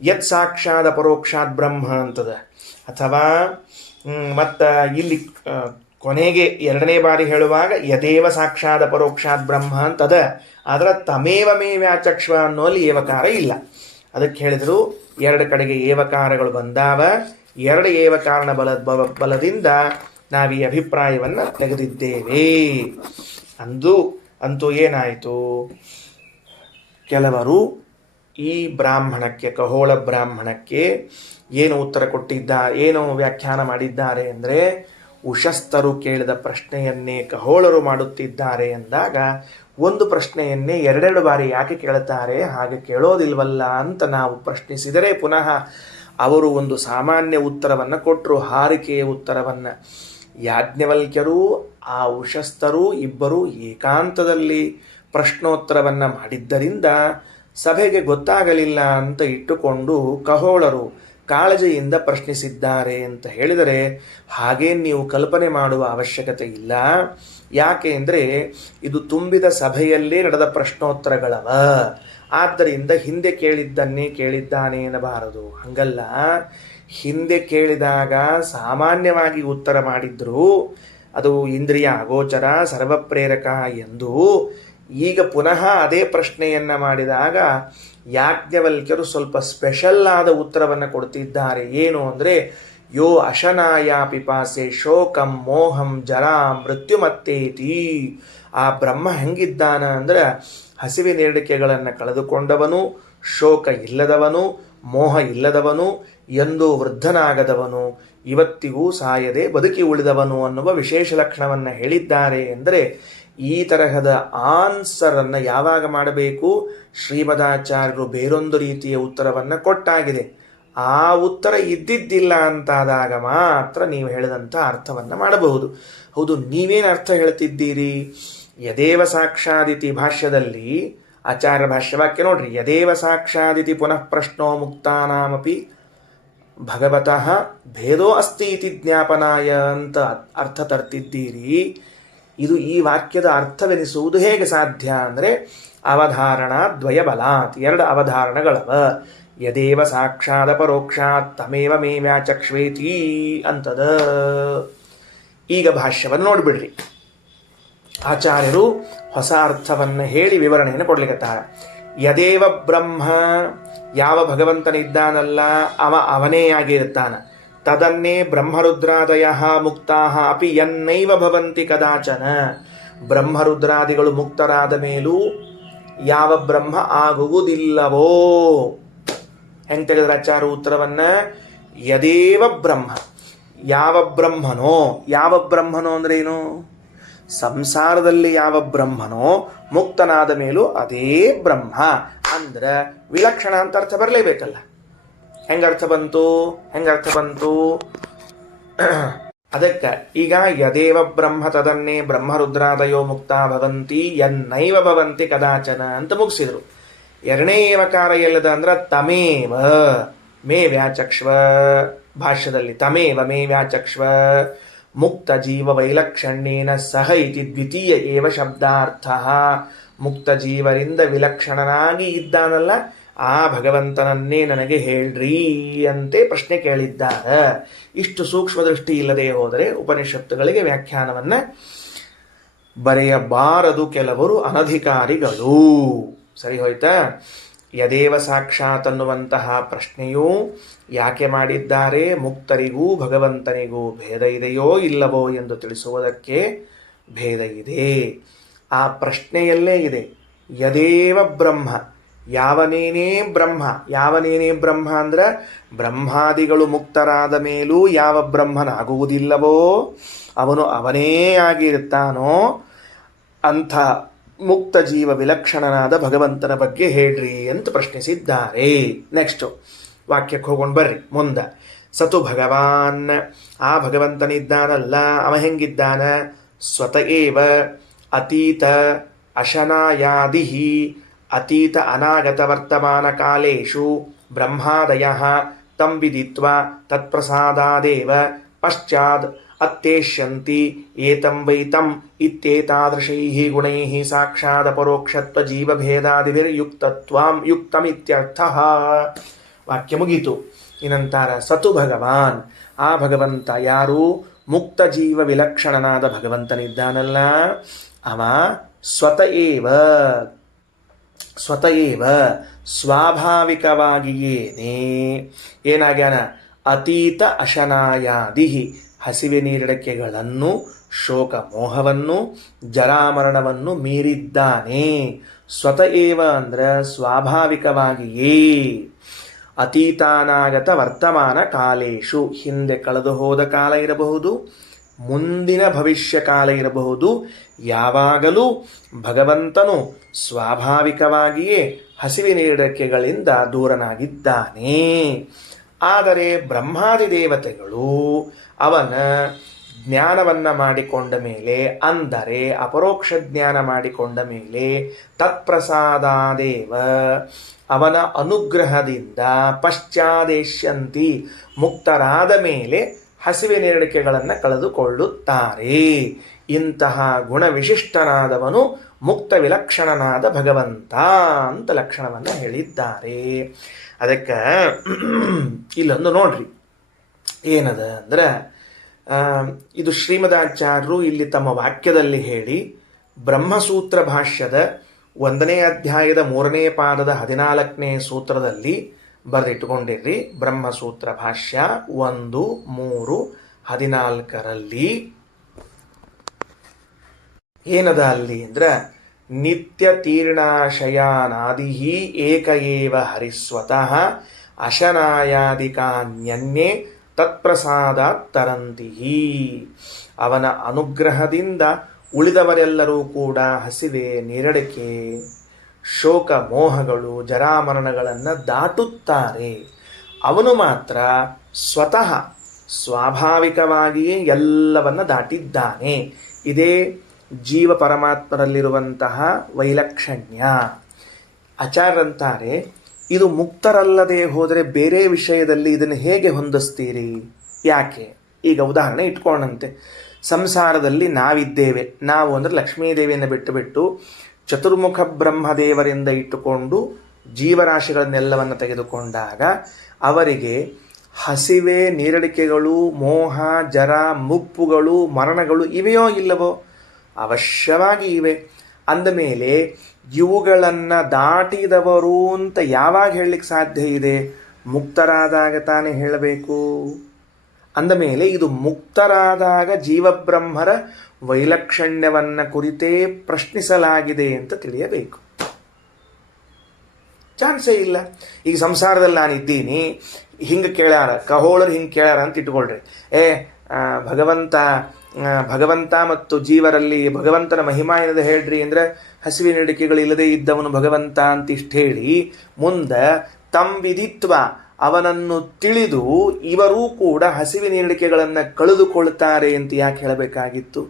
ಯತ್ ಸಾಕ್ಷಾತ್ ಅಪರೋಕ್ಷಾತ್ ಬ್ರಹ್ಮ ಅಂತದ. ಅಥವಾ ಮತ್ತು ಇಲ್ಲಿ ಕೊನೆಗೆ 2ನೇ ಬಾರಿ ಹೇಳುವಾಗ ಯದೇವ ಸಾಕ್ಷಾತ್ ಅಪರೋಕ್ಷಾತ್ ಬ್ರಹ್ಮ ಅಂತದ. ಆದ್ರೆ ತಮೇವ ಮೇ ವ್ಯಾಚಕ್ಷ್ವ ಅನ್ನೋಲ್ಲಿ ಏವಕಾರ ಇಲ್ಲ. ಅದಕ್ಕೆ ಹೇಳಿದ್ರು 2 ಕಡೆಗೆ ಏವಕಾರಗಳು ಬಂದಾವ. 2 ಏವಕಾರಣ ಬಲದಿಂದ ನಾವು ಈ ಅಭಿಪ್ರಾಯವನ್ನು ತೆಗೆದಿದ್ದೇವೆ. ಅಂತೂ ಏನಾಯಿತು? ಕೆಲವರು ಈ ಬ್ರಾಹ್ಮಣಕ್ಕೆ, ಖಗೋಳ ಬ್ರಾಹ್ಮಣಕ್ಕೆ ಏನು ಉತ್ತರ ಏನು ವ್ಯಾಖ್ಯಾನ ಮಾಡಿದ್ದಾರೆ ಅಂದರೆ, ಉಶಸ್ತರು ಕೇಳಿದ ಪ್ರಶ್ನೆಯನ್ನೇ ಖಗೋಳರು ಮಾಡುತ್ತಿದ್ದಾರೆ ಎಂದಾಗ ಒಂದು ಪ್ರಶ್ನೆಯನ್ನೇ 2 ಬಾರಿ ಯಾಕೆ ಕೇಳುತ್ತಾರೆ? ಹಾಗೆ ಕೇಳೋದಿಲ್ವಲ್ಲ ಅಂತ ನಾವು ಪ್ರಶ್ನಿಸಿದರೆ ಪುನಃ ಅವರು ಒಂದು ಸಾಮಾನ್ಯ ಉತ್ತರವನ್ನು ಕೊಟ್ಟರು, ಹಾರಿಕೆಯ ಉತ್ತರವನ್ನು. ಯಾಜ್ಞವಲ್ಕ್ಯರು ಆ ಉಶಸ್ತರು ಇಬ್ಬರು ಏಕಾಂತದಲ್ಲಿ ಪ್ರಶ್ನೋತ್ತರವನ್ನು ಮಾಡಿದ್ದರಿಂದ ಸಭೆಗೆ ಗೊತ್ತಾಗಲಿಲ್ಲ ಅಂತ ಇಟ್ಟುಕೊಂಡು ಖಗೋಳರು ಕಾಳಜಿಯಿಂದ ಪ್ರಶ್ನಿಸಿದ್ದಾರೆ ಅಂತ ಹೇಳಿದರೆ ಹಾಗೇನು ನೀವು ಕಲ್ಪನೆ ಮಾಡುವ ಅವಶ್ಯಕತೆ ಇಲ್ಲ. ಯಾಕೆ ಅಂದರೆ ಇದು ತುಂಬಿದ ಸಭೆಯಲ್ಲೇ ನಡೆದ ಪ್ರಶ್ನೋತ್ತರಗಳವ. ಆದ್ದರಿಂದ ಹಿಂದೆ ಕೇಳಿದ್ದನ್ನೇ ಕೇಳಿದ್ದಾನೆ ಎನ್ನಬಾರದು. ಹಂಗಲ್ಲ, ಹಿಂದೆ ಕೇಳಿದಾಗ ಸಾಮಾನ್ಯವಾಗಿ ಉತ್ತರ ಮಾಡಿದ್ರು, ಅದು ಇಂದ್ರಿಯ ಅಗೋಚರ ಸರ್ವಪ್ರೇರಕ ಎಂದು. ಈಗ ಪುನಃ ಅದೇ ಪ್ರಶ್ನೆಯನ್ನು ಮಾಡಿದಾಗ ಯಾಜ್ಞವಲ್ಕ್ಯರು ಸ್ವಲ್ಪ ಸ್ಪೆಷಲ್ ಆದ ಉತ್ತರವನ್ನು ಕೊಡ್ತಿದ್ದಾರೆ. ಏನು ಅಂದರೆ, ಯೋ ಅಶನಾಯ ಪಿಪಾಸೆ ಶೋಕಂ ಮೋಹಂ ಜರಾ ಮೃತ್ಯುಮತ್ತೇತಿ. ಆ ಬ್ರಹ್ಮ ಹೆಂಗಿದ್ದಾನ ಅಂದರೆ ಹಸಿವಿನೇರಿಕೆಗಳನ್ನು ಕಳೆದುಕೊಂಡವನು, ಶೋಕ ಇಲ್ಲದವನು, ಮೋಹ ಇಲ್ಲದವನು, ಎಂದೂ ವೃದ್ಧನಾಗದವನು, ಇವತ್ತಿಗೂ ಸಾಯದೆ ಬದುಕಿ ಉಳಿದವನು ಅನ್ನುವ ವಿಶೇಷ ಲಕ್ಷಣವನ್ನು ಹೇಳಿದ್ದಾರೆ. ಎಂದರೆ ಈ ತರಹದ ಆನ್ಸರನ್ನು ಯಾವಾಗ ಮಾಡಬೇಕು? ಶ್ರೀಮದಾಚಾರ್ಯರು ಬೇರೊಂದು ರೀತಿಯ ಉತ್ತರವನ್ನು ಕೊಟ್ಟಾಗಿದೆ. ಆ ಉತ್ತರ ಇದ್ದಿದ್ದಿಲ್ಲ ಅಂತಾದಾಗ ಮಾತ್ರ ನೀವು ಹೇಳಿದಂಥ ಅರ್ಥವನ್ನು ಮಾಡಬಹುದು. ಹೌದು, ನೀವೇನು ಅರ್ಥ ಹೇಳ್ತಿದ್ದೀರಿ? ಯದೇವ ಸಾಕ್ಷಾದಿತಿ ಭಾಷ್ಯದಲ್ಲಿ ಆಚಾರ್ಯ ಭಾಷ್ಯವಾಕ್ಯ ನೋಡ್ರಿ, ಯದೇವ ಸಾಕ್ಷಾದಿತಿ ಪುನಃ ಪ್ರಶ್ನೋ ಮುಕ್ತಾನಾಮಪಿ ಭಗವತಃ ಭೇದೋ ಅಸ್ತಿ ಇತಿ ಜ್ಞಾಪನಾಯ ಅಂತ ಅರ್ಥ ತರ್ತಿದ್ದೀರಿ. ಇದು ಈ ವಾಕ್ಯದ ಅರ್ಥವೆನಿಸುವುದು ಹೇಗೆ ಸಾಧ್ಯ ಅಂದರೆ, ಅವಧಾರಣ ದ್ವಯ ಬಲಾತ್, 2 ಅವಧಾರಣಗಳವ. ಯದೇವ ಸಾಕ್ಷಾತ್ ಪರೋಕ್ಷಾತ್ ತಮೇವ ಮೇ ವ್ಯಾಚಕ್ಷ್ವೇತಿ ಅಂತದ. ಈಗ ಭಾಷ್ಯವನ್ನು ನೋಡಿಬಿಡ್ರಿ. ಆಚಾರ್ಯರು ಹೊಸ ಅರ್ಥವನ್ನು ಹೇಳಿ ವಿವರಣೆಯನ್ನು ಕೊಡ್ಲಿಕ್ಕತ್ತಾರೆ. ಯದೇವ ಬ್ರಹ್ಮ, ಯಾವ ಭಗವಂತನಿದ್ದಾನಲ್ಲ ಅವನೇ ಆಗಿರ್ತಾನ. ತದನ್ನೇ ಬ್ರಹ್ಮರುದ್ರಾದಯ ಮುಕ್ತಾ ಅಪಿ ಯನ್ನೈವ ಭವಂತಿ ಕದಾಚನ. ಬ್ರಹ್ಮರುದ್ರಾದಿಗಳು ಮುಕ್ತರಾದ ಮೇಲೂ ಯಾವ ಬ್ರಹ್ಮ ಆಗುವುದಿಲ್ಲವೋ. ಹೆಂಗೆ ತೆಗೆದ್ರೆ ಆಚಾರ್ಯ ಉತ್ತರವನ್ನ? ಯದೇವ ಬ್ರಹ್ಮ, ಯಾವ ಬ್ರಹ್ಮನೋ ಅಂದ್ರೆ ಏನು? ಸಂಸಾರದಲ್ಲಿ ಯಾವ ಬ್ರಹ್ಮನೋ ಮುಕ್ತನಾದ ಮೇಲೂ ಅದೇ ಬ್ರಹ್ಮ ಅಂದ್ರೆ ವಿಲಕ್ಷಣ ಅಂತ ಅರ್ಥ ಬರಲೇಬೇಕಲ್ಲ. ಹೆಂಗರ್ಥ ಬಂತು? ಅದಕ್ಕೆ ಈಗ ಯದೇವ ಬ್ರಹ್ಮ ತದನ್ನೇ ಬ್ರಹ್ಮರುದ್ರಾದಯೋ ಮುಕ್ತ ಭವಂತಿ ಯನ್ನೈವ ಭವಂತಿ ಕದಾಚನ ಅಂತ ಮುಗಿಸಿದ್ರು. 2ನೇ ಏವಕಾರ ಎಲ್ಲದ ಅಂದ್ರೆ ತಮೇವ ಮೇ ವ್ಯಾಚಕ್ಷ್ವ. ಭಾಷ್ಯದಲ್ಲಿ ತಮೇವ ಮೇ ವ್ಯಾಚಕ್ಷ್ವ ಮುಕ್ತ ಜೀವ ವೈಲಕ್ಷಣ್ಯೇನ ಸಹ ಇತಿ ದ್ವಿತೀಯ ಏವ ಶಬ್ದಾರ್ಥ. ಮುಕ್ತ ಜೀವರಿಂದ ವಿಲಕ್ಷಣನಾಗಿ ಇದ್ದಾನಲ್ಲ ಆ ಭಗವಂತನನ್ನೇ ನನಗೆ ಹೇಳ್ರಿ ಅಂತೆ ಪ್ರಶ್ನೆ ಕೇಳಿದ್ದಾರೆ. ಇಷ್ಟು ಸೂಕ್ಷ್ಮ ದೃಷ್ಟಿ ಇಲ್ಲದೆ ಹೋದರೆ ಉಪನಿಷತ್ತುಗಳಿಗೆ ವ್ಯಾಖ್ಯಾನವನ್ನ ಬರೆಯಬಾರದು ಕೆಲವರು ಅನಧಿಕಾರಿಗಳು. ಸರಿ ಹೋಯ್ತಾ? ಯದೇವ ಸಾಕ್ಷಾತ್ ಅನ್ನುವಂತಹ ಪ್ರಶ್ನೆಯೂ ಯಾಕೆ ಮಾಡಿದ್ದಾರೆ? ಮುಕ್ತರಿಗೂ ಭಗವಂತನಿಗೂ ಭೇದ ಇದೆಯೋ ಇಲ್ಲವೋ ಎಂದು ತಿಳಿಸುವುದಕ್ಕೆ ಭೇದ ಇದೆ. ಆ ಪ್ರಶ್ನೆಯಲ್ಲೇ ಇದೆ. ಯದೇವ ಬ್ರಹ್ಮ, ಯಾವನೇನೇ ಬ್ರಹ್ಮ. ಯಾವನೇನೇ ಬ್ರಹ್ಮ ಅಂದ್ರೆ ಬ್ರಹ್ಮಾದಿಗಳು ಮುಕ್ತರಾದ ಮೇಲೂ ಯಾವ ಬ್ರಹ್ಮನಾಗುವುದಿಲ್ಲವೋ ಅವನು ಅವನೇ ಆಗಿರ್ತಾನೋ ಅಂಥ ಮುಕ್ತ ಜೀವ ವಿಲಕ್ಷಣನಾದ ಭಗವಂತನ ಬಗ್ಗೆ ಹೇಳ್ರಿ ಅಂತ ಪ್ರಶ್ನಿಸಿದ್ದಾರೆ. ನೆಕ್ಸ್ಟ್ ವಾಕ್ಯಕ್ಕೆ ಹೋಗೊಂಡು ಬರ್ರಿ ಮುಂದೆ. ಸತು ಭಗವಾನ್, ಆ ಭಗವಂತನಿದ್ದಾನಲ್ಲ ಅವ ಹೆಂಗಿದ್ದಾನ? ಸ್ವತಃ ಏವ ಅತೀತ ಅಶನಾಯಾದಿ ಅತೀತ ಅನಾಗತ ವರ್ತಮಾನ ಕಾಲೇಷು ಬ್ರಹ್ಮಾದಯಃ ತಂ ವಿದಿತ್ವಾ ತತ್ಪ್ರಸಾದಾದೇವ ಪಶ್ಚಾದ್ ಅತ್ತೇಷ್ಯಂತಿ ಏತಂ ವೈತಂ ಇತ್ಯೇತಾದೃಶೈಃ ಗುಣೈಃ ಸಾಕ್ಷಾತ್ ಪರೋಕ್ಷತ್ವ ಜೀವಭೇದಾದಿಭಿರ್ಯುಕ್ತತ್ವಂ ಯುಕ್ತಮಿತ್ಯರ್ಥಃ. ವಾಕ್ಯ ಮುಗೀತು. ಇನ್ನಂತಾರ ಸತು ಭಗವಾನ್, ಆ ಭಗವಂತ ಯಾರು? ಮುಕ್ತ ಜೀವ ವಿಲಕ್ಷಣನಾದ ಭಗವಂತನಿದ್ದಾನಲ್ಲ ಅವ ಸ್ವತಃ ಏವ ಸ್ವಾಭಾವಿಕವಾಗಿಯೇನೇ ಏನಾಗ್ಯಾನ? ಅತೀತ ಅಶನಾಯಾದಿ ಹಸಿವೆ ನೀರಡಿಕೆಗಳನ್ನು, ಶೋಕ ಮೋಹವನ್ನು, ಜರಾಮರಣವನ್ನು ಮೀರಿದ್ದಾನೆ. ಸ್ವತಃ ಏವ ಅಂದ್ರೆ ಸ್ವಾಭಾವಿಕವಾಗಿಯೇ. ಅತೀತಾನಾಗತ ವರ್ತಮಾನ ಕಾಲೇಶು, ಹಿಂದೆ ಕಳೆದು ಹೋದ ಕಾಲ ಇರಬಹುದು, ಮುಂದಿನ ಭವಿಷ್ಯ ಕಾಲ ಇರಬಹುದು, ಯಾವಾಗಲೂ ಭಗವಂತನು ಸ್ವಾಭಾವಿಕವಾಗಿಯೇ ಹಸಿವೆ ನೀರಡಿಕೆಗಳಿಂದ ದೂರನಾಗಿದ್ದಾನೆ. ಆದರೆ ಬ್ರಹ್ಮಾದಿ ದೇವತೆಗಳು ಅವನ ಜ್ಞಾನವನ್ನ ಮಾಡಿಕೊಂಡ ಮೇಲೆ, ಅಂದರೆ ಅಪರೋಕ್ಷ ಜ್ಞಾನ ಮಾಡಿಕೊಂಡ ಮೇಲೆ, ತತ್ಪ್ರಸಾದಾದೇವ ಅವನ ಅನುಗ್ರಹದಿಂದ ಪಶ್ಚಾದೇಶ್ಯಂತಿ ಮುಕ್ತರಾದ ಮೇಲೆ ಹಸಿವೆ ನೀರಡಿಕೆಗಳನ್ನು ಕಳೆದುಕೊಳ್ಳುತ್ತಾರೆ. ಇಂತಹ ಗುಣವಿಶಿಷ್ಟನಾದವನು ಮುಕ್ತ ವಿಲಕ್ಷಣನಾದ ಭಗವಂತ ಅಂತ ಲಕ್ಷಣವನ್ನು ಹೇಳಿದ್ದಾರೆ. ಅದಕ್ಕೆ ಇಲ್ಲೊಂದು ನೋಡ್ರಿ ಏನದ ಅಂದ್ರೆ, ಇದು ಶ್ರೀಮದಾಚಾರ್ಯರು ಇಲ್ಲಿ ತಮ್ಮ ವಾಕ್ಯದಲ್ಲಿ ಹೇಳಿ ಬ್ರಹ್ಮಸೂತ್ರ ಭಾಷ್ಯದ 1ನೇ ಅಧ್ಯಾಯದ 3ನೇ ಪಾದದ 14ನೇ ಸೂತ್ರದಲ್ಲಿ ಬರೆದಿಟ್ಟುಕೊಂಡಿರ್ರಿ. ಬ್ರಹ್ಮಸೂತ್ರ ಭಾಷ್ಯ 1:3:14 ಏನದ ಅಲ್ಲಿ ಅಂದ್ರೆ, ನಿತ್ಯ ತೀರ್ಣಾಶಯಾನಾದಿ ಏಕ ಏವ ಹರಿಸ್ವತಃ ಅಶನಾಯಾದಿಕಾನ್ಯನ್ಯೇ ತತ್ಪ್ರಸಾದಾತ್ ತರಂತಿ. ಅವನ ಅನುಗ್ರಹದಿಂದ ಉಳಿದವರೆಲ್ಲರೂ ಕೂಡ ಹಸಿವೆ, ನೀರಡಿಕೆ, ಶೋಕ ಮೋಹಗಳು, ಜರಾಮರಣಗಳನ್ನು ದಾಟುತ್ತಾರೆ. ಅವನು ಮಾತ್ರ ಸ್ವತಃ ಸ್ವಾಭಾವಿಕವಾಗಿಯೇ ಎಲ್ಲವನ್ನ ದಾಟಿದ್ದಾನೆ. ಇದೇ ಜೀವ ಪರಮಾತ್ಮರಲ್ಲಿರುವಂತಹ ವೈಲಕ್ಷಣ್ಯ. ಆಚಾರ್ಯರಂತಾರೆ, ಇದು ಮುಕ್ತರಲ್ಲದೆ ಹೋದರೆ ಬೇರೆ ವಿಷಯದಲ್ಲಿ ಇದನ್ನು ಹೇಗೆ ಹೊಂದಿಸ್ತೀರಿ? ಯಾಕೆ? ಈಗ ಉದಾಹರಣೆ ಇಟ್ಕೊಂಡಂತೆ, ಸಂಸಾರದಲ್ಲಿ ನಾವಿದ್ದೇವೆ. ನಾವು ಅಂದರೆ ಲಕ್ಷ್ಮೀದೇವಿಯನ್ನು ಬಿಟ್ಟು ಚತುರ್ಮುಖ ಬ್ರಹ್ಮದೇವರಿಂದ ಇಟ್ಟುಕೊಂಡು ಜೀವರಾಶಿಗಳನ್ನೆಲ್ಲವನ್ನು ತೆಗೆದುಕೊಂಡಾಗ ಅವರಿಗೆ ಹಸಿವೆ, ನೀರಡಿಕೆಗಳು, ಮೋಹ, ಜರ, ಮುಪ್ಪುಗಳು, ಮರಣಗಳು ಇವೆಯೋ ಇಲ್ಲವೋ? ಅವಶ್ಯವಾಗಿ ಇವೆ. ಅಂದಮೇಲೆ ಇವುಗಳನ್ನು ದಾಟಿದವರು ಅಂತ ಯಾವಾಗ ಹೇಳಲಿಕ್ಕೆ ಸಾಧ್ಯ ಇದೆ? ಮುಕ್ತರಾದಾಗ ತಾನೇ ಹೇಳಬೇಕು. ಅಂದಮೇಲೆ ಇದು ಮುಕ್ತರಾದಾಗ ಜೀವಬ್ರಹ್ಮರ ವೈಲಕ್ಷಣ್ಯವನ್ನು ಕುರಿತೇ ಪ್ರಶ್ನಿಸಲಾಗಿದೆ ಅಂತ ತಿಳಿಯಬೇಕು. ಚಾನ್ಸೇ ಇಲ್ಲ. ಈಗ ಸಂಸಾರದಲ್ಲಿ ನಾನಿದ್ದೀನಿ, ಹಿಂಗೆ ಕೇಳ್ಯಾರ, ಕಹೋಳರು ಹಿಂಗೆ ಕೇಳ್ಯಾರ ಅಂತ ಇಟ್ಕೊಳ್ರಿ. ಭಗವಂತ ಮತ್ತು ಜೀವರಲ್ಲಿ ಭಗವಂತನ ಮಹಿಮಾ ಏನದ ಹೇಳ್ರಿ ಅಂದ್ರೆ, ಹಸಿವೆ ನೀಡಿಕೆಗಳಿಲ್ಲದೆ ಇದ್ದವನು ಭಗವಂತ ಅಂತ ಇಷ್ಟು ಹೇಳಿ ಮುಂದೆ ತಂ ವಿದಿತ್ವ ಅವನನ್ನು ತಿಳಿದು ಇವರೂ ಕೂಡ ಹಸಿವೆ ನೀಡಿಕೆಗಳನ್ನು ಕಳೆದುಕೊಳ್ತಾರೆ ಅಂತ ಯಾಕೆ ಹೇಳಬೇಕಾಗಿತ್ತು?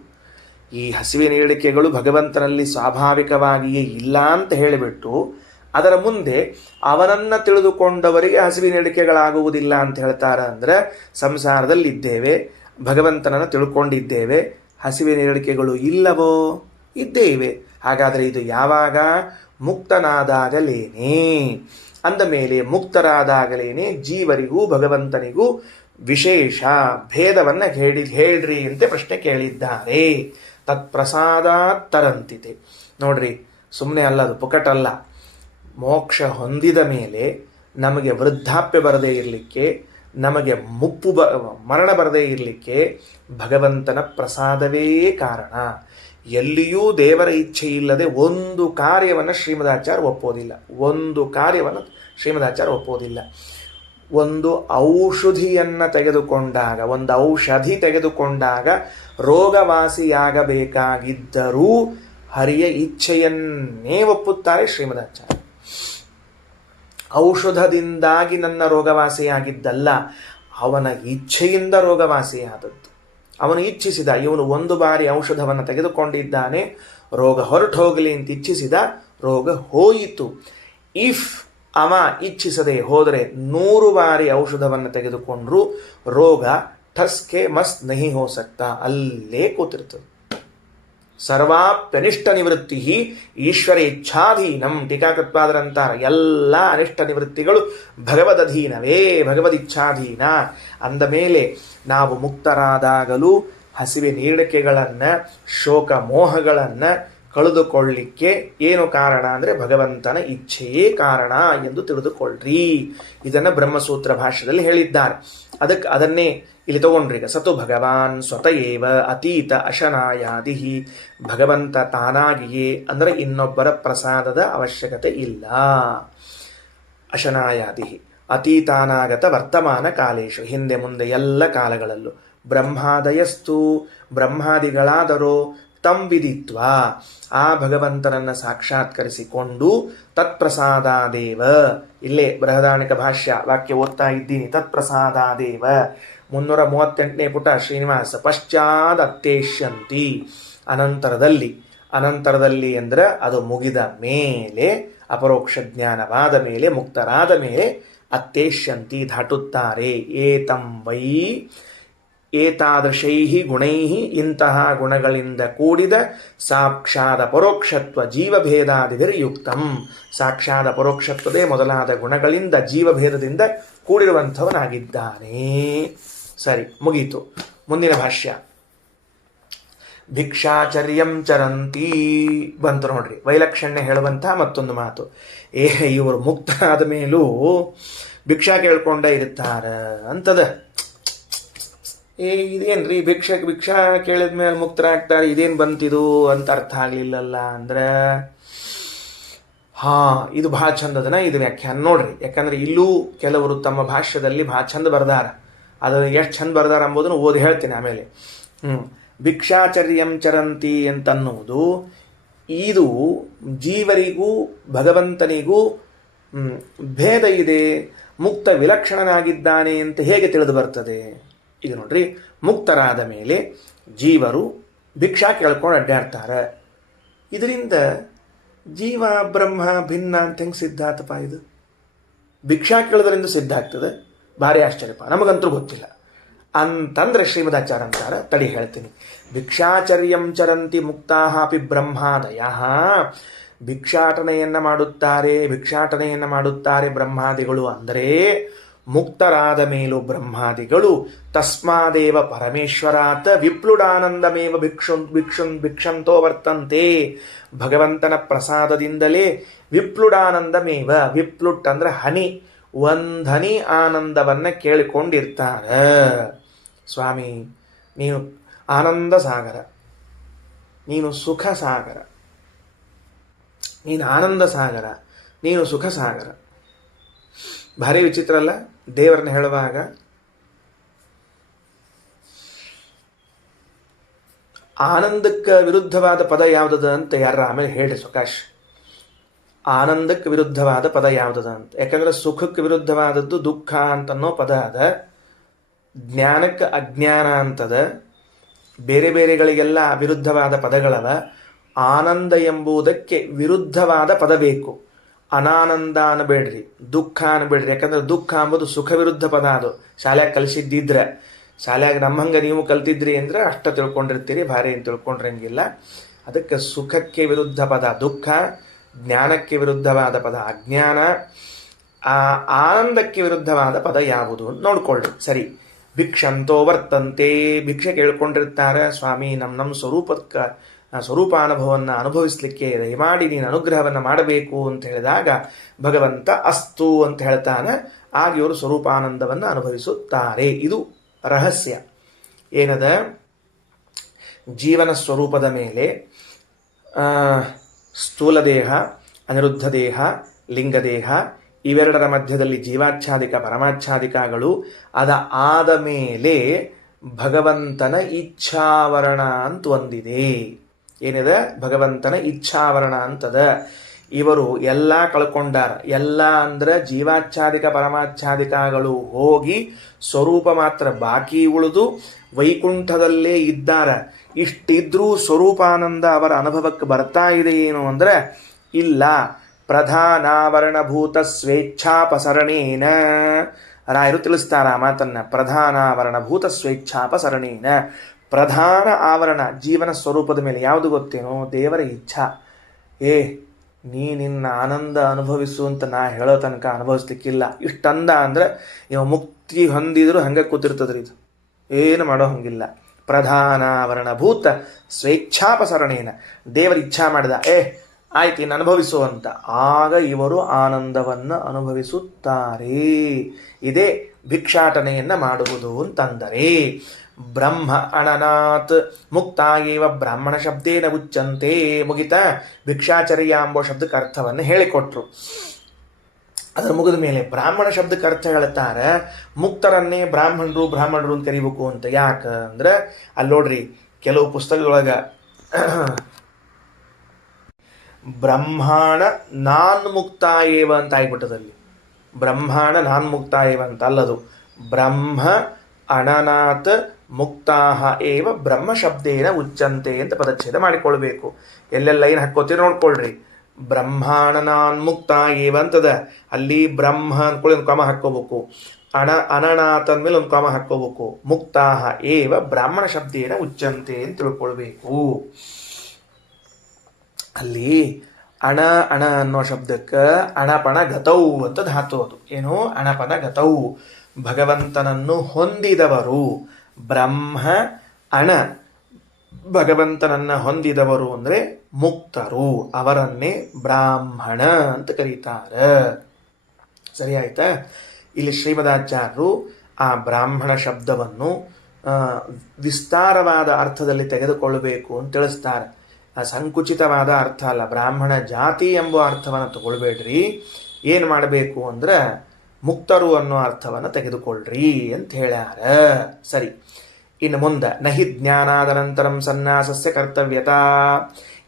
ಈ ಹಸಿವೆ ನೀಡಿಕೆಗಳು ಭಗವಂತನಲ್ಲಿ ಸ್ವಾಭಾವಿಕವಾಗಿಯೇ ಇಲ್ಲ ಅಂತ ಹೇಳಿಬಿಟ್ಟು ಅದರ ಮುಂದೆ ಅವನನ್ನು ತಿಳಿದುಕೊಂಡವರಿಗೆ ಹಸಿವೆ ನೀಡಿಕೆಗಳಾಗುವುದಿಲ್ಲ ಅಂತ ಹೇಳ್ತಾರ. ಅಂದ್ರೆ ಸಂಸಾರದಲ್ಲಿದ್ದೇವೆ, ಭಗವಂತನನ್ನು ತಿಳ್ಕೊಂಡಿದ್ದೇವೆ. ಹಸಿವೆ ನೀರಡಿಕೆಗಳು ಇಲ್ಲವೋ? ಇದ್ದೇ ಇವೆ. ಹಾಗಾದರೆ ಇದು ಯಾವಾಗ? ಮುಕ್ತನಾದಾಗಲೇನೇ. ಅಂದ ಮೇಲೆ ಮುಕ್ತರಾದಾಗಲೇನೆ ಜೀವರಿಗೂ ಭಗವಂತನಿಗೂ ವಿಶೇಷ ಭೇದವನ್ನು ಹೇಳ್ರಿ ಅಂತ ಪ್ರಶ್ನೆ ಕೇಳಿದ್ದಾರೆ. ತತ್ಪ್ರಸಾದಾತ್ ತರಂತಿತೆ. ನೋಡ್ರಿ, ಸುಮ್ಮನೆ ಅಲ್ಲ, ಅದು ಪುಕಟಲ್ಲ. ಮೋಕ್ಷ ಹೊಂದಿದ ಮೇಲೆ ನಮಗೆ ವೃದ್ಧಾಪ್ಯ ಬರದೇ ಇರಲಿಕ್ಕೆ, ನಮಗೆ ಮರಣ ಬರದೇ ಇರಲಿಕ್ಕೆ ಭಗವಂತನ ಪ್ರಸಾದವೇ ಕಾರಣ. ಎಲ್ಲಿಯೂ ದೇವರ ಇಚ್ಛೆ ಇಲ್ಲದೆ ಒಂದು ಕಾರ್ಯವನ್ನು ಶ್ರೀಮದಾಚಾರ್ಯ ಒಪ್ಪೋದಿಲ್ಲ. ಒಂದು ಔಷಧಿಯನ್ನು ತೆಗೆದುಕೊಂಡಾಗ, ಒಂದು ಔಷಧಿ ತೆಗೆದುಕೊಂಡಾಗ ರೋಗವಾಸಿಯಾಗಬೇಕಾಗಿದ್ದರೂ ಹರಿಯ ಇಚ್ಛೆಯನ್ನೇ ಒಪ್ಪುತ್ತಾರೆ ಶ್ರೀಮದಾಚಾರ್ಯ. ಔಷಧದಿಂದಾಗಿ ನನ್ನ ರೋಗವಾಸಿಯಾಗಿದ್ದಲ್ಲ, ಅವನ ಇಚ್ಛೆಯಿಂದ ರೋಗವಾಸಿಯಾದದ್ದು. ಅವನು ಇಚ್ಛಿಸಿದ, ಇವನು ಒಂದು ಬಾರಿ ಔಷಧವನ್ನು ತೆಗೆದುಕೊಂಡಿದ್ದಾನೆ, ರೋಗ ಹೊರಟು ಹೋಗಲಿ ಅಂತ ಇಚ್ಛಿಸಿದ, ರೋಗ ಹೋಯಿತು. ಇಫ್ ಅವ ಇಚ್ಛಿಸದೆ ಹೋದರೆ 100 ಬಾರಿ ಔಷಧವನ್ನು ತೆಗೆದುಕೊಂಡ್ರೂ ರೋಗ ಠಸ್ಕೆ ಮಸ್ ನಹಿ ಹೋ ಸಕ್ತಾ, ಅಲ್ಲೇ ಕೂತಿರ್ತದೆ. ಸರ್ವಾಪ್ಯನಿಷ್ಟ ನಿವೃತ್ತಿ ಈಶ್ವರ ಇಚ್ಛಾಧೀನಂ. ಟೀಕಾಕೃತ್ಪಾದರಂತಾರ, ಎಲ್ಲ ಅನಿಷ್ಟ ನಿವೃತ್ತಿಗಳು ಭಗವದಧೀನವೇ, ಭಗವದಿಚ್ಛಾಧೀನ. ಅಂದ ಮೇಲೆ ನಾವು ಮುಕ್ತರಾದಾಗಲೂ ಹಸಿವೆ ನೀರಡಿಕೆಗಳನ್ನು, ಶೋಕ ಮೋಹಗಳನ್ನು ಕಳೆದುಕೊಳ್ಳಿಕ್ಕೆ ಏನು ಕಾರಣ ಅಂದರೆ ಭಗವಂತನ ಇಚ್ಛೆಯೇ ಕಾರಣ ಎಂದು ತಿಳಿದುಕೊಳ್ಳ್ರಿ. ಇದನ್ನು ಬ್ರಹ್ಮಸೂತ್ರ ಭಾಷ್ಯದಲ್ಲಿ ಹೇಳಿದ್ದಾರೆ. ಅದನ್ನೇ ಇಲ್ಲಿ ತಗೊಂಡ್ರಿ. ಈಗ ಸತು ಭಗವಾನ್ ಸ್ವತಯೇವ ಅತೀತ ಅಶನಾಯಾದಿ. ಭಗವಂತ ತಾನಾಗಿಯೇ, ಅಂದರೆ ಇನ್ನೊಬ್ಬರ ಪ್ರಸಾದದ ಅವಶ್ಯಕತೆ ಇಲ್ಲ. ಅಶನಾಯಾದಿ ಅತೀತಾನಾಗತ ವರ್ತಮಾನ ಕಾಲೇಶು, ಹಿಂದೆ ಮುಂದೆ ಎಲ್ಲ ಕಾಲಗಳಲ್ಲೂ. ಬ್ರಹ್ಮಾದಯಸ್ತು, ಬ್ರಹ್ಮಾದಿಗಳಾದರೋ ತಂ ವಿದಿತ್ವ, ಆ ಭಗವಂತನನ್ನು ಸಾಕ್ಷಾತ್ಕರಿಸಿಕೊಂಡು ತತ್ಪ್ರಸಾದಾದೇವ. ಇಲ್ಲೇ ಬೃಹದಾರಣ್ಯಕ ಭಾಷ್ಯ ವಾಕ್ಯ ಓದ್ತಾ ಇದ್ದೀನಿ. ತತ್ಪ್ರಸಾದಾದೇವ 338ನೇ ಪುಟ ಶ್ರೀನಿವಾಸ. ಪಶ್ಚಾದತ್ತೇಷ್ಯಂತಿ, ಅನಂತರದಲ್ಲಿ ಅಂದರೆ ಅದು ಮುಗಿದ ಮೇಲೆ, ಅಪರೋಕ್ಷ ಜ್ಞಾನವಾದ ಮೇಲೆ, ಮುಕ್ತರಾದ ಮೇಲೆ ಅತ್ತೇಷ್ಯಂತಿ ದಾಟುತ್ತಾರೆ. ಏತಂ ವೈ ಏತಾದೃಶೈ ಗುಣೈ, ಇಂತಹ ಗುಣಗಳಿಂದ ಕೂಡಿದ ಸಾಕ್ಷಾದ ಪರೋಕ್ಷತ್ವ ಜೀವಭೇದಾದಿಭಿರ್ಯುಕ್ತಂ, ಸಾಕ್ಷಾದ ಪರೋಕ್ಷತ್ವದೇ ಮೊದಲಾದ ಗುಣಗಳಿಂದ ಜೀವಭೇದದಿಂದ ಕೂಡಿರುವಂಥವನಾಗಿದ್ದಾನೆ. ಸರಿ, ಮುಗೀತು. ಮುಂದಿನ ಭಾಷ್ಯ. ಭಿಕ್ಷಾಚರ್ಯಂ ಚರಂತಿ ಬಂತು ನೋಡ್ರಿ. ವೈಲಕ್ಷಣ್ಯ ಹೇಳುವಂತಹ ಮತ್ತೊಂದು ಮಾತು. ಇವರು ಮುಕ್ತರಾದ ಮೇಲೂ ಭಿಕ್ಷಾ ಕೇಳ್ಕೊಂಡೇ ಇರುತ್ತಾರ ಅಂತದ. ಇದೇನ್ರಿ ಭಿಕ್ಷಾ ಕೇಳಿದ ಮೇಲೆ ಮುಕ್ತರಾಗ್ತಾರೆ, ಇದೇನು ಬಂತಿದು ಅಂತ ಅರ್ಥ ಆಗಲಿಲ್ಲಲ್ಲ ಅಂದ್ರೆ, ಇದು ಭಾಳ ಚಂದದನ. ಇದು ವ್ಯಾಖ್ಯಾನ ನೋಡ್ರಿ. ಯಾಕಂದ್ರೆ ಇಲ್ಲೂ ಕೆಲವರು ತಮ್ಮ ಭಾಷ್ಯದಲ್ಲಿ ಭಾಳ ಚಂದ ಬರ್ದಾರ. ಅದು ಎಷ್ಟು ಚಂದ ಬರ್ದಾರ ಅಂಬೋದನ್ನು ಓದಿ ಹೇಳ್ತೀನಿ ಆಮೇಲೆ. ಭಿಕ್ಷಾಚರ್ಯಂ ಚರಂತಿ ಅಂತನ್ನುವುದು ಇದು ಜೀವರಿಗೂ ಭಗವಂತನಿಗೂ ಭೇದ ಇದೆ, ಮುಕ್ತ ವಿಲಕ್ಷಣನಾಗಿದ್ದಾನೆ ಅಂತ ಹೇಗೆ ತಿಳಿದು ಬರ್ತದೆ? ಈಗ ನೋಡ್ರಿ, ಮುಕ್ತರಾದ ಮೇಲೆ ಜೀವರು ಭಿಕ್ಷಾ ಕೇಳ್ಕೊಂಡು ಅಡ್ಡಾಡ್ತಾರೆ. ಇದರಿಂದ ಜೀವ ಬ್ರಹ್ಮ ಭಿನ್ನ ಅಂತ ಹೆಂಗೆ ಸಿದ್ಧ ಆತಪ್ಪ? ಇದು ಭಿಕ್ಷಾ ಕೇಳೋದ್ರಿಂದ ಸಿದ್ಧ ಆಗ್ತದೆ? ಭಾರಿ ಆಶ್ಚರ್ಯಪ್ಪ, ನಮಗಂತೂ ಗೊತ್ತಿಲ್ಲ ಅಂತಂದ್ರೆ ಶ್ರೀಮದಾಚಾರ್ಯ ಅಂತಾರ. ತಡಿ ಹೇಳ್ತೀನಿ. ಭಿಕ್ಷಾಚರ್ಯಂ ಚರಂತಿ ಮುಕ್ತಾಃ ಅಪಿ ಬ್ರಹ್ಮಾದಯ. ಭಿಕ್ಷಾಟನೆಯನ್ನು ಮಾಡುತ್ತಾರೆ ಬ್ರಹ್ಮಾದಿಗಳು. ಅಂದರೆ ಮುಕ್ತರಾದ ಮೇಲೂ ಬ್ರಹ್ಮಾದಿಗಳು ತಸ್ಮಾದೇವ ಪರಮೇಶ್ವರಾತ್ ವಿಪ್ಲುಡಾನಂದಮೇವ ಭಿಕ್ಷಂತೋ ವರ್ತಂತೆ. ಭಗವಂತನ ಪ್ರಸಾದದಿಂದಲೇ ವಿಪ್ಲುಡಾನಂದಮೇವ, ವಿಪ್ಲುಟ್ ಅಂದ್ರೆ ಹನಿ, ಒಂದನಿ ಆನಂದವನ್ನು ಕೇಳಿಕೊಂಡಿರ್ತಾರೆ. ಸ್ವಾಮಿ, ನೀನು ಆನಂದ ಸಾಗರ, ನೀನು ಸುಖ ಸಾಗರ, ನೀನು ಆನಂದ ಸಾಗರ, ನೀನು ಸುಖ ಸಾಗರ. ಭಾರಿ ವಿಚಿತ್ರ ಅಲ್ಲ? ದೇವರನ್ನ ಹೇಳುವಾಗ ಆನಂದಕ್ಕೆ ವಿರುದ್ಧವಾದ ಪದ ಯಾವುದದ ಅಂತ ಯಾರ ಆಮೇಲೆ ಹೇಳಿ ಸುಕಾಶ್. ಆನಂದಕ್ಕೆ ವಿರುದ್ಧವಾದ ಪದ ಯಾವುದದ ಅಂತ. ಯಾಕಂದ್ರೆ ಸುಖಕ್ಕೆ ವಿರುದ್ಧವಾದದ್ದು ದುಃಖ ಅಂತನ್ನೋ ಪದ ಅದ, ಜ್ಞಾನಕ್ಕೆ ಅಜ್ಞಾನ ಅಂತದ, ಬೇರೆ ಬೇರೆಗಳಿಗೆಲ್ಲ ವಿರುದ್ಧವಾದ ಪದಗಳವ. ಆನಂದ ಎಂಬುದಕ್ಕೆ ವಿರುದ್ಧವಾದ ಪದ ಬೇಕು. ಅನಾನಂದ ಅನ್ಬೇಡ್ರಿ, ದುಃಖ ಅನ್ಬೇಡ್ರಿ. ಯಾಕಂದ್ರೆ ದುಃಖ ಎಂಬುದು ಸುಖ ವಿರುದ್ಧ ಪದ. ಅದು ಶಾಲೆಯಾಗಿ ಕಲಿಸಿದ್ದಿದ್ರೆ ಶಾಲ್ಯಾಗ ನಮ್ಮಂಗೆ ನೀವು ಕಲ್ತಿದ್ರಿ ಅಂದ್ರೆ ಅಷ್ಟ ತಿಳ್ಕೊಂಡಿರ್ತೀರಿ, ಭಾರಿ ಏನು ತಿಳ್ಕೊಂಡಿರಂಗಿಲ್ಲ. ಅದಕ್ಕೆ ಸುಖಕ್ಕೆ ವಿರುದ್ಧ ಪದ ದುಃಖ, ಜ್ಞಾನಕ್ಕೆ ವಿರುದ್ಧವಾದ ಪದ ಅಜ್ಞಾನ, ಆನಂದಕ್ಕೆ ವಿರುದ್ಧವಾದ ಪದ ಯಾವುದು ಅಂತ ನೋಡ್ಕೊಳ್ಳಿ. ಸರಿ, ಭಿಕ್ಷಂತೋ ವರ್ತಂತೆ, ಭಿಕ್ಷೆ ಕೇಳ್ಕೊಂಡಿರ್ತಾರೆ, ಸ್ವಾಮಿ ನಮ್ಮ ಸ್ವರೂಪಾನುಭವವನ್ನು ಅನುಭವಿಸ್ಲಿಕ್ಕೆ ದಯಮಾಡಿ ನೀನು ಅನುಗ್ರಹವನ್ನು ಮಾಡಬೇಕು ಅಂತ ಹೇಳಿದಾಗ ಭಗವಂತ ಅಸ್ತು ಅಂತ ಹೇಳ್ತಾನೆ. ಆಗ ಇವರು ಸ್ವರೂಪಾನಂದವನ್ನು ಅನುಭವಿಸುತ್ತಾರೆ. ಇದು ರಹಸ್ಯ. ಏನದ, ಜೀವನ ಸ್ವರೂಪದ ಮೇಲೆ ಸ್ಥೂಲ ದೇಹ, ಅನಿರುದ್ಧ ದೇಹ, ಲಿಂಗದೇಹ ಇವೆರಡರ ಮಧ್ಯದಲ್ಲಿ ಜೀವಾಚ್ಛಾದಿಕ ಪರಮಾಚ್ಛಾದಿಕಗಳು. ಆದ ಮೇಲೆ ಭಗವಂತನ ಇಚ್ಛಾವರಣ ಅಂತ ಒಂದಿದೆ. ಏನಿದೆ, ಭಗವಂತನ ಇಚ್ಛಾವರಣ ಅಂತದ. ಇವರು ಎಲ್ಲ ಕಳ್ಕೊಂಡಾರ. ಎಲ್ಲ ಅಂದ್ರೆ ಜೀವಾಚ್ಛಾದಿಕ ಪರಮಾಚ್ಛಾದಿಕಗಳು ಹೋಗಿ ಸ್ವರೂಪ ಮಾತ್ರ ಬಾಕಿ ಉಳಿದು ವೈಕುಂಠದಲ್ಲೇ ಇದ್ದಾರ. ಇಷ್ಟಿದ್ರೂ ಸ್ವರೂಪಾನಂದ ಅವರ ಅನುಭವಕ್ಕೆ ಬರ್ತಾ ಇದೆ ಏನು ಅಂದ್ರೆ ಇಲ್ಲ. ಪ್ರಧಾನಾವರಣಭೂತ ಸ್ವೇಚ್ಛಾಪಸರಣೇನ, ರಾಯರು ತಿಳಿಸ್ತಾರ ಮಾತನ್ನ. ಪ್ರಧಾನಾವರಣಭೂತ ಸ್ವೇಚ್ಛಾಪಸರಣೇನ, ಪ್ರಧಾನ ಆವರಣ ಜೀವನ ಸ್ವರೂಪದ ಮೇಲೆ ಯಾವುದು ಗೊತ್ತೇನೋ, ದೇವರ ಇಚ್ಛಾ. ನಿನ್ನ ಆನಂದ ಅನುಭವಿಸು ಅಂತ ನಾ ಹೇಳೋ ತನಕ ಅನುಭವಿಸ್ಲಿಕ್ಕಿಲ್ಲ. ಇಷ್ಟಂದ ಅಂದ್ರೆ ನೀವು ಮುಕ್ತಿ ಹೊಂದಿದ್ರು ಹಂಗೆ ಕೂತಿರ್ತದ್ರಿ. ಇದು ಏನು ಮಾಡೋ ಹಂಗಿಲ್ಲ. ಪ್ರಧಾನಾವರಣಭೂತ ಸ್ವೇಚ್ಛಾಪಸರಣೇನ, ದೇವರ ಇಚ್ಛಾ ಮಾಡಿದ, ಆಯ್ತು ಇನ್ನು ಅನುಭವಿಸು ಅಂತ, ಆಗ ಇವರು ಆನಂದವನ್ನು ಅನುಭವಿಸುತ್ತಾರೆ. ಇದೇ ಭಿಕ್ಷಾಟನೆಯನ್ನ ಮಾಡುವುದು ಅಂತಂದರೆ. ಬ್ರಹ್ಮ ಅಣನಾತ್ ಮುಕ್ತಾಯೇವ ಬ್ರಾಹ್ಮಣ ಶಬ್ದೇನ ಉಚ್ಚಂತೆ. ಮುಗಿತ, ಭಿಕ್ಷಾಚರ್ಯ ಎಂಬ ಶಬ್ದಕ್ಕೆ ಅರ್ಥವನ್ನು ಹೇಳಿಕೊಟ್ರು. ಅದರ ಮುಗಿದ ಮೇಲೆ ಬ್ರಾಹ್ಮಣ ಶಬ್ದಕ್ಕೆ ಅರ್ಥ ಹೇಳ್ತಾರೆ, ಮುಕ್ತರನ್ನೇ ಬ್ರಾಹ್ಮಣರು ಅಂತ ಕರಿಬೇಕು ಅಂತ. ಯಾಕಂದ್ರೆ ಅಲ್ಲಿ ನೋಡ್ರಿ, ಕೆಲವು ಪುಸ್ತಕದೊಳಗ ಬ್ರಹ್ಮಾಣ ನಾನ್ ಮುಕ್ತಾಯೇವ ಅಂತ ಆಗ್ಬಿಟ್ಟದಲ್ಲಿ. ಬ್ರಹ್ಮಾಣ ನಾನ್ ಮುಕ್ತಾಯೇವ ಅಂತ ಅಲ್ಲದು. ಬ್ರಹ್ಮ ಅಣನಾತ್ ಮುಕ್ತಾಹ ಏವ ಬ್ರಹ್ಮ ಶಬ್ದೇನ ಉಚ್ಚಂತೆ ಅಂತ ಪದಚ್ಛೇದ ಮಾಡಿಕೊಳ್ಬೇಕು. ಎಲ್ಲೆಲ್ಲ ಏನು ಹಾಕೋತೀರಿ ನೋಡ್ಕೊಳ್ರಿ. ಬ್ರಹ್ಮಾಣ ನಾನ್ ಮುಕ್ತ ಏವ ಅಂತದ, ಅಲ್ಲಿ ಬ್ರಹ್ಮ ಅನ್ಕೊಳ್ಳಿ ಒಂದು ಕಾಮ ಹಾಕೋಬೇಕು. ಅನನಾಥ್ ಅಂದ್ಮೇಲೆ ಒಂದು ಕಾಮ ಹಾಕೋಬೇಕು. ಮುಕ್ತಾಹ ಏವ ಬ್ರಾಹ್ಮಣ ಶಬ್ದೇನ ಉಚ್ಚಂತೆ ಅಂತ ತಿಳ್ಕೊಳ್ಬೇಕು. ಅಲ್ಲಿ ಅಣ ಅನ್ನೋ ಶಬ್ದಕ್ಕೆ ಅಣಪಣ ಗತೌ ಅಂತ ಧಾತು. ಅದು ಏನು, ಅಣಪನ ಗತೌ, ಭಗವಂತನನ್ನು ಹೊಂದಿದವರು. ಬ್ರಹ್ಮ ಅಣ, ಭಗವಂತನನ್ನ ಹೊಂದಿದವರು ಅಂದ್ರೆ ಮುಕ್ತರು, ಅವರನ್ನೇ ಬ್ರಾಹ್ಮಣ ಅಂತ ಕರೀತಾರೆ. ಸರಿ ಆಯ್ತಾ. ಇಲ್ಲಿ ಶ್ರೀಮದಾಚಾರ್ಯರು ಆ ಬ್ರಾಹ್ಮಣ ಶಬ್ದವನ್ನು ವಿಸ್ತಾರವಾದ ಅರ್ಥದಲ್ಲಿ ತೆಗೆದುಕೊಳ್ಳಬೇಕು ಅಂತ ತಿಳಿಸ್ತಾರೆ. ಸಂಕುಚಿತವಾದ ಅರ್ಥ ಅಲ್ಲ. ಬ್ರಾಹ್ಮಣ ಜಾತಿ ಎಂಬ ಅರ್ಥವನ್ನು ತಗೊಳ್ಬೇಡ್ರಿ. ಏನು ಮಾಡಬೇಕು ಅಂದ್ರೆ ಮುಕ್ತರು ಅನ್ನೋ ಅರ್ಥವನ್ನು ತೆಗೆದುಕೊಳ್ಳ್ರಿ ಅಂತ ಹೇಳ್ಯಾರ. ಸರಿ, ಇನ್ನು ಮುಂದೆ ನಹಿ ಜ್ಞಾನಾದನಂತರಂ ಸನ್ಯಾಸಸ್ಯ ಕರ್ತವ್ಯತಾ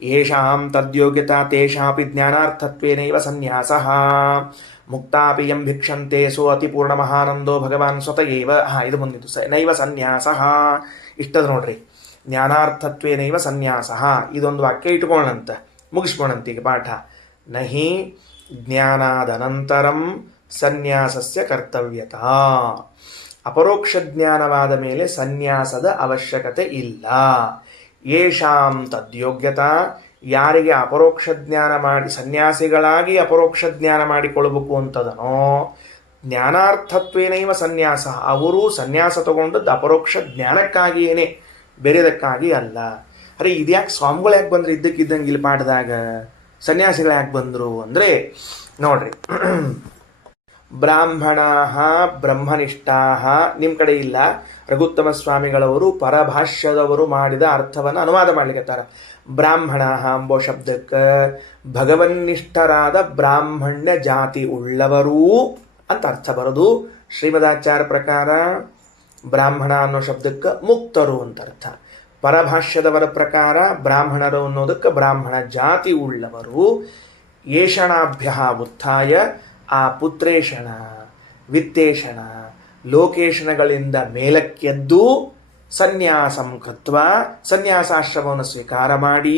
ಯೇಷಾಂ ತದ್ಯೋಗ್ಯತಾ ತೇಷಾಪಿ ಜ್ಞಾನಾರ್ಥತ್ವೇನೈವ ಸನ್ಯಾಸಃ ಮುಕ್ತಾಪಿ ಯಂ ಭಿಕ್ಷಂತೆ ಸೋ ಅತಿಪೂರ್ಣ ಮಹಾನಂದೋ ಭಗವಾನ್ ಸ್ವತಯೇವ. ಇದು ಮುಂದಿದ್ದು ನೈವ ಸನ್ಯಾಸಃ. ಇಷ್ಟದ ನೋಡ್ರಿ, ಜ್ಞಾನಾರ್ಥತ್ವೇನೈವ ಸನ್ಯಾಸಃ. ಇದೊಂದು ವಾಕ್ಯ ಇಟ್ಕೊಳ್ಳಂತ ಮುಗಿಸ್ಕೊಳಂತ ಈಗ ಪಾಠ. ನಹಿ ಜ್ಞಾನಾದನಂತರಂ ಸನ್ಯಾಸಸ್ಯ ಕರ್ತವ್ಯತಾ. ಅಪರೋಕ್ಷ ಜ್ಞಾನವಾದ ಮೇಲೆ ಸನ್ಯಾಸದ ಅವಶ್ಯಕತೆ ಇಲ್ಲ. ಯೇಷಾಂ ತದ್ಯೋಗ್ಯತಾ, ಯಾರಿಗೆ ಅಪರೋಕ್ಷ ಜ್ಞಾನ ಮಾಡಿ ಸನ್ಯಾಸಿಗಳಾಗಿ ಅಪರೋಕ್ಷ ಜ್ಞಾನ ಮಾಡಿಕೊಳ್ಬೇಕು ಅಂತದನೋ, ಜ್ಞಾನಾರ್ಥತ್ವೇನೈವ ಸನ್ಯಾಸ, ಅವರು ಸನ್ಯಾಸ ತಗೊಂಡದ್ದು ಅಪರೋಕ್ಷ ಜ್ಞಾನಕ್ಕಾಗಿಯೇನೆ, ಬೇರೆದಕ್ಕಾಗಿ ಅಲ್ಲ. ಅರೆ ಇದ್ಯಾಕೆ ಸ್ವಾಮಿಗಳು ಯಾಕೆ ಬಂದ್ರು ಇದ್ದಕ್ಕಿದ್ದಂಗೆ ಇಲ್ಲಿ ಪಾಠದಾಗ, ಸನ್ಯಾಸಿಗಳು ಯಾಕೆ ಬಂದರು ಅಂದರೆ ನೋಡ್ರಿ, ಬ್ರಾಹ್ಮಣಾ ಬ್ರಹ್ಮನಿಷ್ಠಾ ನಿಮ್ಮ ಕಡೆ ಇಲ್ಲ. ರಘುತ್ತಮ ಸ್ವಾಮಿಗಳವರು ಪರಭಾಷ್ಯದವರು ಮಾಡಿದ ಅರ್ಥವನ್ನು ಅನುವಾದ ಮಾಡ್ಲಿಕ್ಕತ್ತಾರ. ಬ್ರಾಹ್ಮಣ ಎಂಬೋ ಶಬ್ದಕ್ಕೆ ಭಗವನ್ನಿಷ್ಠರಾದ ಬ್ರಾಹ್ಮಣ್ಯ ಜಾತಿ ಉಳ್ಳವರೂ ಅಂತ ಅರ್ಥ ಬರೋದು. ಶ್ರೀಮದಾಚಾರ್ಯ ಪ್ರಕಾರ ಬ್ರಾಹ್ಮಣ ಅನ್ನೋ ಶಬ್ದಕ್ಕೆ ಮುಕ್ತರು ಅಂತ ಅರ್ಥ. ಪರಭಾಷ್ಯದವರ ಪ್ರಕಾರ ಬ್ರಾಹ್ಮಣರು ಅನ್ನೋದಕ್ಕೆ ಬ್ರಾಹ್ಮಣ ಜಾತಿ ಉಳ್ಳವರು. ಏಷಣಾಭ್ಯ ಉತ್ಥಾಯ, ಆ ಪುತ್ರೇಷಣ ವಿತ್ತೇಷಣ ಲೋಕೇಶಣಗಳಿಂದ ಮೇಲಕ್ಕೆದ್ದು ಸನ್ಯಾಸಂ ಕೃತ್ವ ಸನ್ಯಾಸಾಶ್ರಮವನ್ನು ಸ್ವೀಕಾರ ಮಾಡಿ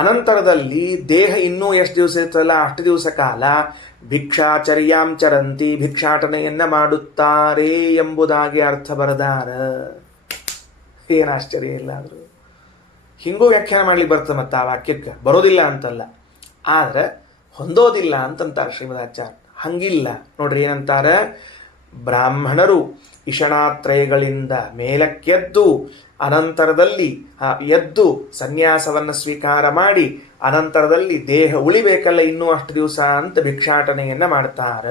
ಅನಂತರದಲ್ಲಿ ದೇಹ ಇನ್ನೂ ಎಷ್ಟು ದಿವಸ ಇರ್ತಲ್ಲ ಅಷ್ಟು ದಿವಸ ಕಾಲ ಭಿಕ್ಷಾಚರ್ಯಾಂ ಚರಂತಿ ಭಿಕ್ಷಾಟನೆಯನ್ನ ಮಾಡುತ್ತಾರೆ ಎಂಬುದಾಗಿ ಅರ್ಥ ಬರದಾರ. ಏನು ಆಶ್ಚರ್ಯ ಇಲ್ಲ ಆದರೂ ಹಿಂಗೂ ವ್ಯಾಖ್ಯಾನ ಮಾಡ್ಲಿಕ್ಕೆ ಬರ್ತದೆ. ಮತ್ತು ಆ ವಾಕ್ಯಕ್ಕೆ ಬರೋದಿಲ್ಲ ಅಂತಲ್ಲ, ಆದ್ರೆ ಹೊಂದೋದಿಲ್ಲ ಅಂತಂತಾರೆ ಶ್ರೀಮದಾಚಾರ್ಯ. ಹಂಗಿಲ್ಲ ನೋಡ್ರಿ, ಏನಂತಾರೆ, ಬ್ರಾಹ್ಮಣರು ಇಷಣಾತ್ರಯಗಳಿಂದ ಮೇಲಕ್ಕೆದ್ದು ಅನಂತರದಲ್ಲಿ ಎದ್ದು ಸನ್ಯಾಸವನ್ನು ಸ್ವೀಕಾರ ಮಾಡಿ ಅನಂತರದಲ್ಲಿ ದೇಹ ಉಳಿಬೇಕಲ್ಲ ಇನ್ನೂ ಅಷ್ಟು ದಿವಸ ಅಂತ ಭಿಕ್ಷಾಟನೆಯನ್ನ ಮಾಡ್ತಾರ.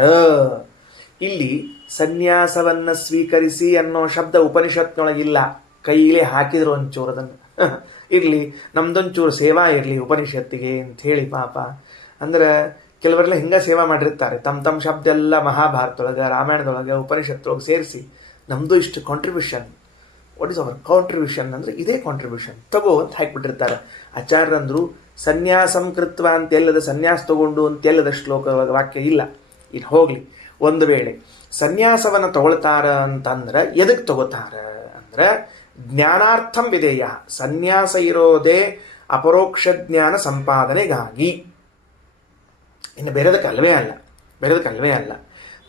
ಇಲ್ಲಿ ಸನ್ಯಾಸವನ್ನ ಸ್ವೀಕರಿಸಿ ಅನ್ನೋ ಶಬ್ದ ಉಪನಿಷತ್ನೊಳಗಿಲ್ಲ, ಕೈಲೇ ಹಾಕಿದ್ರು ಒಂಚೂರು ಅದನ್ನು. ಇರಲಿ, ನಮ್ದೊಂಚೂರು ಸೇವಾ ಇರಲಿ ಉಪನಿಷತ್ತಿಗೆ ಅಂತ ಹೇಳಿ ಪಾಪ. ಅಂದ್ರೆ ಕೆಲವರೆಲ್ಲ ಹಿಂಗ ಸೇವಾ ಮಾಡಿರ್ತಾರೆ, ತಮ್ಮ ಶಬ್ದ ಎಲ್ಲ ಮಹಾಭಾರತದೊಳಗೆ, ರಾಮಾಯಣದೊಳಗೆ, ಉಪನಿಷತ್ತೊಳಗೆ ಸೇರಿಸಿ ನಮ್ದು ಇಷ್ಟು contribution, what is our contribution ಅಂದರೆ ಇದೇ ಕಾಂಟ್ರಿಬ್ಯೂಷನ್ ತಗೋ ಅಂತ ಹಾಕಿಬಿಟ್ಟಿರ್ತಾರೆ. ಆಚಾರ್ಯರಂದ್ರು ಸನ್ಯಾಸಂ ಕೃತ್ವ ಅಂತೆಲ್ಲದ, ಸನ್ಯಾಸ ತಗೊಂಡು ಅಂತೆಲ್ಲದ ಶ್ಲೋಕ ವಾಕ್ಯ ಇಲ್ಲ. ಇದು ಹೋಗ್ಲಿ, ಒಂದು ವೇಳೆ ಸನ್ಯಾಸವನ್ನು ತಗೊಳ್ತಾರ ಅಂತಂದ್ರೆ ಎದಕ್ಕೆ ತಗೋತಾರ ಅಂದ್ರೆ ಜ್ಞಾನಾರ್ಥಂ ವಿಧೇಯ. ಸನ್ಯಾಸ ಇರೋದೇ ಅಪರೋಕ್ಷ ಜ್ಞಾನ ಸಂಪಾದನೆಗಾಗಿ, ಇನ್ನು ಬೇರೆದಕ್ಕಲ್ವೇ ಅಲ್ಲ.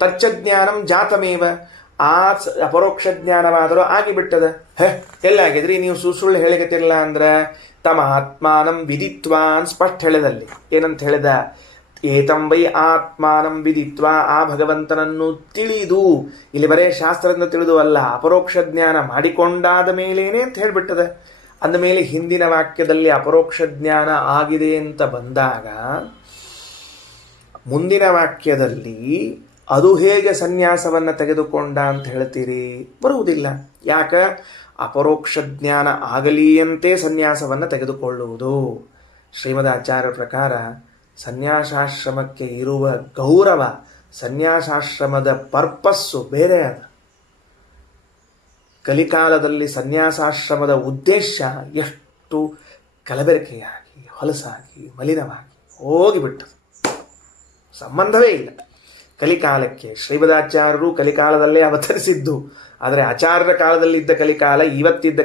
ತಚ್ಚ ಜ್ಞಾನಂ ಜಾತಮೇವ, ಆ ಅಪರೋಕ್ಷ ಜ್ಞಾನವಾದರೂ ಆಗಿಬಿಟ್ಟದ. ಎಲ್ಲಾಗಿದ್ರಿ ನೀವು ಸುಳ್ಳು ಹೇಳಿಕತಿರಲ್ಲ ಅಂದ್ರೆ ತಮ್ಮ ಆತ್ಮಾನಂ ವಿದಿತ್ವಾನ್ ಸ್ಪಷ್ಟ ಹೇಳಿದಲ್ಲಿ ಏನಂತ ಹೇಳಿದ, ಏತಂ ವೈ ಆತ್ಮಾನಂ ವಿದಿತ್ವ, ಆ ಭಗವಂತನನ್ನು ತಿಳಿದು, ಇಲ್ಲಿ ಬರೇ ಶಾಸ್ತ್ರದಿಂದ ತಿಳಿದು ಅಲ್ಲ, ಅಪರೋಕ್ಷ ಜ್ಞಾನ ಮಾಡಿಕೊಂಡಾದ ಮೇಲೇನೆ ಅಂತ ಹೇಳ್ಬಿಟ್ಟದ. ಅಂದಮೇಲೆ ಹಿಂದಿನ ವಾಕ್ಯದಲ್ಲಿ ಅಪರೋಕ್ಷ ಜ್ಞಾನ ಆಗಿದೆ ಅಂತ ಬಂದಾಗ ಮುಂದಿನ ವಾಕ್ಯದಲ್ಲಿ ಅದು ಹೇಗೆ ಸನ್ಯಾಸವನ್ನು ತೆಗೆದುಕೊಂಡ ಅಂತ ಹೇಳ್ತೀರಿ? ಬರುವುದಿಲ್ಲ. ಯಾಕ? ಅಪರೋಕ್ಷ ಜ್ಞಾನ ಆಗಲಿಯಂತೆ ಸನ್ಯಾಸವನ್ನು ತೆಗೆದುಕೊಳ್ಳುವುದು. ಶ್ರೀಮದಾಚಾರ್ಯರ ಪ್ರಕಾರ ಸನ್ಯಾಸಾಶ್ರಮಕ್ಕೆ ಇರುವ ಗೌರವ, ಸನ್ಯಾಸಾಶ್ರಮದ ಪರ್ಪಸ್ಸು ಬೇರೆ ಅದ. ಕಲಿಕಾಲದಲ್ಲಿ ಸನ್ಯಾಸಾಶ್ರಮದ ಉದ್ದೇಶ ಎಷ್ಟು ಕಲಬೆರಕೆಯಾಗಿ, ಹೊಲಸಾಗಿ, ಮಲಿನವಾಗಿ ಹೋಗಿಬಿಟ್ಟದು. ಸಂಬಂಧವೇ ಇಲ್ಲ ಕಲಿಕಾಲಕ್ಕೆ. ಶ್ರೀಮದಾಚಾರ್ಯರು ಕಲಿಕಾಲದಲ್ಲೇ ಅವತರಿಸಿದ್ದು, ಆದರೆ ಆಚಾರ್ಯರ ಕಾಲದಲ್ಲಿ ಇದ್ದ ಕಲಿಕಾಲ, ಇವತ್ತಿದ್ದ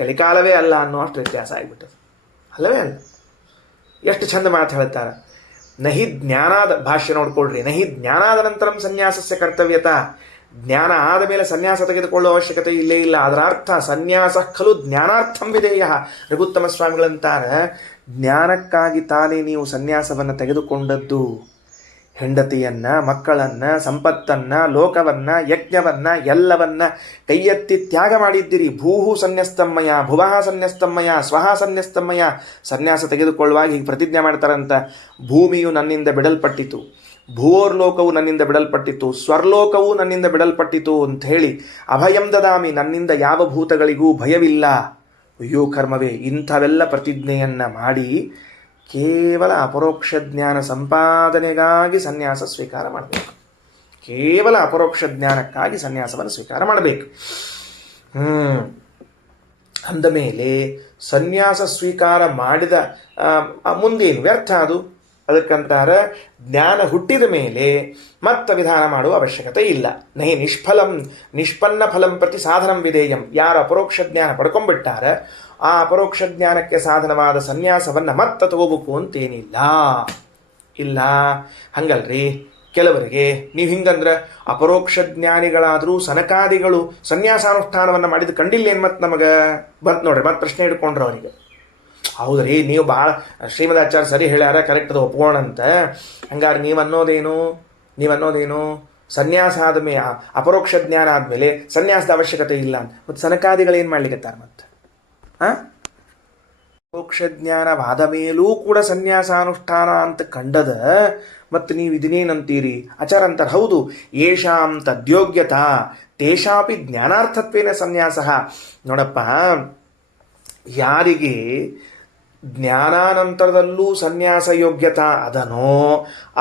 ಕಲಿಕಾಲವೇ ಅಲ್ಲ ಅನ್ನೋ ಅಷ್ಟು ವ್ಯತ್ಯಾಸ ಆಗಿಬಿಟ್ಟದು. ಅಲ್ಲವೇ ಅಲ್ಲ? ಎಷ್ಟು ಚಂದ ಮಾತು ಹೇಳ್ತಾರೆ. ನಹಿ ಜ್ಞಾನಾದ, ಭಾಷ್ಯ ನೋಡ್ಕೊಳ್ರಿ, ನಹಿ ಜ್ಞಾನಾದ ನಂತರಂ ಸನ್ಯಾಸಸ್ಯ ಕರ್ತವ್ಯತ. ಜ್ಞಾನ ಆದ ಮೇಲೆ ಸನ್ಯಾಸ ತೆಗೆದುಕೊಳ್ಳುವ ಅವಶ್ಯಕತೆ ಇಲ್ಲೇ ಇಲ್ಲ. ಅದರ ಅರ್ಥ ಸನ್ಯಾಸ ಖಲು ಜ್ಞಾನಾರ್ಥಂ ವಿಧೇಯ. ರಘುತ್ತಮ ಸ್ವಾಮಿಗಳಂತಾರೆ, ಜ್ಞಾನಕ್ಕಾಗಿ ತಾನೇ ನೀವು ಸನ್ಯಾಸವನ್ನು ತೆಗೆದುಕೊಂಡದ್ದು. ಹೆಂಡತಿಯನ್ನ, ಮಕ್ಕಳನ್ನ, ಸಂಪತ್ತನ್ನ, ಲೋಕವನ್ನ, ಯಜ್ಞವನ್ನ ಎಲ್ಲವನ್ನ ಕೈಯೆತ್ತಿ ತ್ಯಾಗ ಮಾಡಿದ್ದೀರಿ. ಭೂಹು ಸನ್ಯಸ್ತಮ್ಮಯ, ಭುವಃ ಸನ್ಯಸ್ತಮ್ಮಯ, ಸ್ವಹ ಸನ್ಯಸ್ತಮ್ಮಯ. ಸನ್ಯಾಸ ತೆಗೆದುಕೊಳ್ಳುವಾಗ ಹೀಗೆ ಪ್ರತಿಜ್ಞೆ ಮಾಡ್ತಾರಂತ, ಭೂಮಿಯು ನನ್ನಿಂದ ಬಿಡಲ್ಪಟ್ಟಿತು, ಭೂವೋರ್ಲೋಕವು ನನ್ನಿಂದ ಬಿಡಲ್ಪಟ್ಟಿತು, ಸ್ವರ್ಲೋಕವು ನನ್ನಿಂದ ಬಿಡಲ್ಪಟ್ಟಿತು ಅಂತ ಹೇಳಿ ಅಭಯಂ ದದಾಮಿ, ನನ್ನಿಂದ ಯಾವ ಭೂತಗಳಿಗೂ ಭಯವಿಲ್ಲ. ಅಯ್ಯೋ ಕರ್ಮವೇ, ಇಂಥವೆಲ್ಲ ಪ್ರತಿಜ್ಞೆಯನ್ನ ಮಾಡಿ ಕೇವಲ ಅಪರೋಕ್ಷ ಜ್ಞಾನ ಸಂಪಾದನೆಗಾಗಿ ಸನ್ಯಾಸ ಸ್ವೀಕಾರ ಮಾಡಬೇಕು. ಕೇವಲ ಅಪರೋಕ್ಷ ಜ್ಞಾನಕ್ಕಾಗಿ ಸನ್ಯಾಸವನ್ನು ಸ್ವೀಕಾರ ಮಾಡಬೇಕು. ಅಂದ ಮೇಲೆ ಸನ್ಯಾಸ ಸ್ವೀಕಾರ ಮಾಡಿದ ಮುಂದೇನು ವ್ಯರ್ಥ ಅದು? ಅದಕ್ಕಂತಾರೆ ಜ್ಞಾನ ಹುಟ್ಟಿದ ಮೇಲೆ ಮತ್ತೆ ವಿಧಾನ ಮಾಡುವ ಅವಶ್ಯಕತೆ ಇಲ್ಲ. ನಹಿ ನಿಷ್ಪನ್ನ ಫಲಂ ಪ್ರತಿ ಸಾಧನಂ ವಿಧೇಯಂ. ಯಾರು ಅಪರೋಕ್ಷ ಜ್ಞಾನ ಪಡ್ಕೊಂಡ್ಬಿಟ್ಟಾರ, ಆ ಅಪರೋಕ್ಷ ಜ್ಞಾನಕ್ಕೆ ಸಾಧನವಾದ ಸನ್ಯಾಸವನ್ನು ಮತ್ತೆ ತಗೋಬೇಕು ಅಂತೇನಿಲ್ಲ. ಇಲ್ಲ, ಹಂಗಲ್ರಿ. ಕೆಲವರಿಗೆ ನೀವು ಹಿಂಗಂದ್ರೆ ಅಪರೋಕ್ಷ ಜ್ಞಾನಿಗಳಾದರೂ ಸನಕಾದಿಗಳು ಸನ್ಯಾಸಾನುಷ್ಠಾನವನ್ನು ಮಾಡಿದ ಕಂಡಿಲ್ಲೇನು? ಮತ್ತೆ ನಮಗೆ ಬಂತು ನೋಡ್ರಿ, ಮತ್ತೆ ಪ್ರಶ್ನೆ ಹಿಡ್ಕೊಂಡ್ರು ಅವರಿಗೆ. ಹೌದ್ರಿ, ನೀವು ಭಾಳ ಶ್ರೀಮದಾಚಾರ್ಯ ಸರಿ ಹೇಳ್ಯಾರ, ಕರೆಕ್ಟ್ ಅದು ಒಪ್ಕೋಣಂತ. ಹಂಗಾರೆ ನೀವನ್ನೋದೇನು ಸನ್ಯಾಸ ಆದಮೇಲೆ, ಅಪರೋಕ್ಷ ಜ್ಞಾನ ಆದಮೇಲೆ ಸನ್ಯಾಸದ ಅವಶ್ಯಕತೆ ಇಲ್ಲ ಅಂತ. ಮತ್ತು ಸನಕಾದಿಗಳು ಏನು ಮಾಡ್ಲಿಕ್ಕತ್ತಾರ? ಮತ್ತೆ ಅಪರೋಕ್ಷ ಜ್ಞಾನವಾದ ಮೇಲೂ ಕೂಡ ಸನ್ಯಾಸಾನುಷ್ಠಾನ ಅಂತ ಕಂಡದ, ಮತ್ತು ನೀವು ಇದನ್ನೇನಂತೀರಿ? ಆಚಾರ ಅಂತಾರೆ, ಹೌದು, ಯೇಷಾಂ ತದ್ಯೋಗ್ಯತಾ ತೇಷಾಪಿ ಜ್ಞಾನಾರ್ಥತ್ವೇನ ಸನ್ಯಾಸ. ನೋಡಪ್ಪ, ಯಾರಿಗೆ ಜ್ಞಾನಾನಂತರದಲ್ಲೂ ಸನ್ಯಾಸ ಯೋಗ್ಯತಾ ಅದನೋ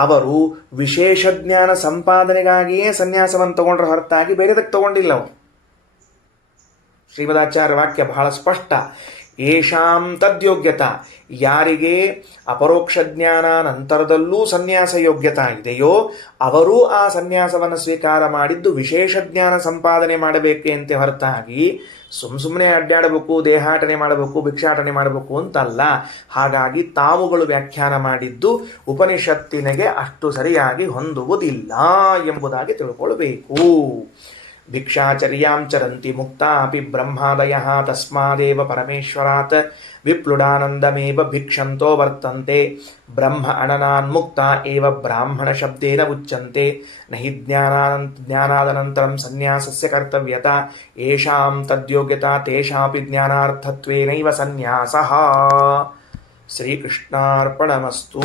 ಅವರು ವಿಶೇಷ ಜ್ಞಾನ ಸಂಪಾದನೆಗಾಗಿಯೇ ಸನ್ಯಾಸವನ್ನು ತಗೊಂಡ್ರೆ ಹೊರತಾಗಿ ಬೇರೆದಕ್ಕೆ ತಗೊಂಡಿಲ್ಲ ಅವರು. ಶ್ರೀಮದಾಚಾರ್ಯ ವಾಕ್ಯ ಬಹಳ ಸ್ಪಷ್ಟ. ಯೇಷಾಂ ತದ್ಯೋಗ್ಯತಾ, ಯಾರಿಗೆ ಅಪರೋಕ್ಷ ಜ್ಞಾನ ನಂತರದಲ್ಲೂ ಸನ್ಯಾಸ ಯೋಗ್ಯತಾ ಇದೆಯೋ ಅವರು ಆ ಸನ್ಯಾಸವನ್ನು ಸ್ವೀಕಾರ ಮಾಡಿದ್ದು ವಿಶೇಷ ಜ್ಞಾನ ಸಂಪಾದನೆ ಮಾಡಬೇಕೆಂತೆ ಹೊರತಾಗಿ ಸುಮ್ಮನೆ ಅಡ್ಡಾಡಬೇಕು, ದೇಹಾಟನೆ ಮಾಡಬೇಕು, ಭಿಕ್ಷಾಟನೆ ಮಾಡಬೇಕು ಅಂತಲ್ಲ. ಹಾಗಾಗಿ ತಾವುಗಳು ವ್ಯಾಖ್ಯಾನ ಮಾಡಿದ್ದು ಉಪನಿಷತ್ತಿನಗೆ ಅಷ್ಟು ಸರಿಯಾಗಿ ಹೊಂದುವುದಿಲ್ಲ ಎಂಬುದಾಗಿ ತಿಳ್ಕೊಳ್ಬೇಕು. ಭಿಕ್ಷಾಚರ್ಯಾಂ ಚರಂತಿ ಮುಕ್ತಾ ಅಪಿ ಬ್ರಹ್ಮಾದಯಃ ತಸ್ಮಾದೇವ ಪರಮೇಶ್ವರಾತ್ ವಿಪ್ಲುಡಾನಂದಮೇವ ಭಿಕ್ಷಂತೋ ವರ್ತಂತೆ ಬ್ರಹ್ಮ ಅನನಾನ್ಮುಕ್ತ ಏವ ಬ್ರಾಹ್ಮಣ ಶಬ್ದೇನ ಉಚ್ಯಂತೆ ನಹಿ ಜ್ಞಾನಾದನಂತರಂ ಸನ್ಯಾಸಸ್ಯ ಕರ್ತವ್ಯತಾ ಯೇಷಾಂ ತದ್ಯೋಗ್ಯತಾ ತೇಷಾಪಿ ಜ್ಞಾನಾರ್ಥತ್ವೇನೈವ ಸನ್ಯಾಸಃ. ಶ್ರೀಕೃಷ್ಣಾರ್ಪಣಮಸ್ತು.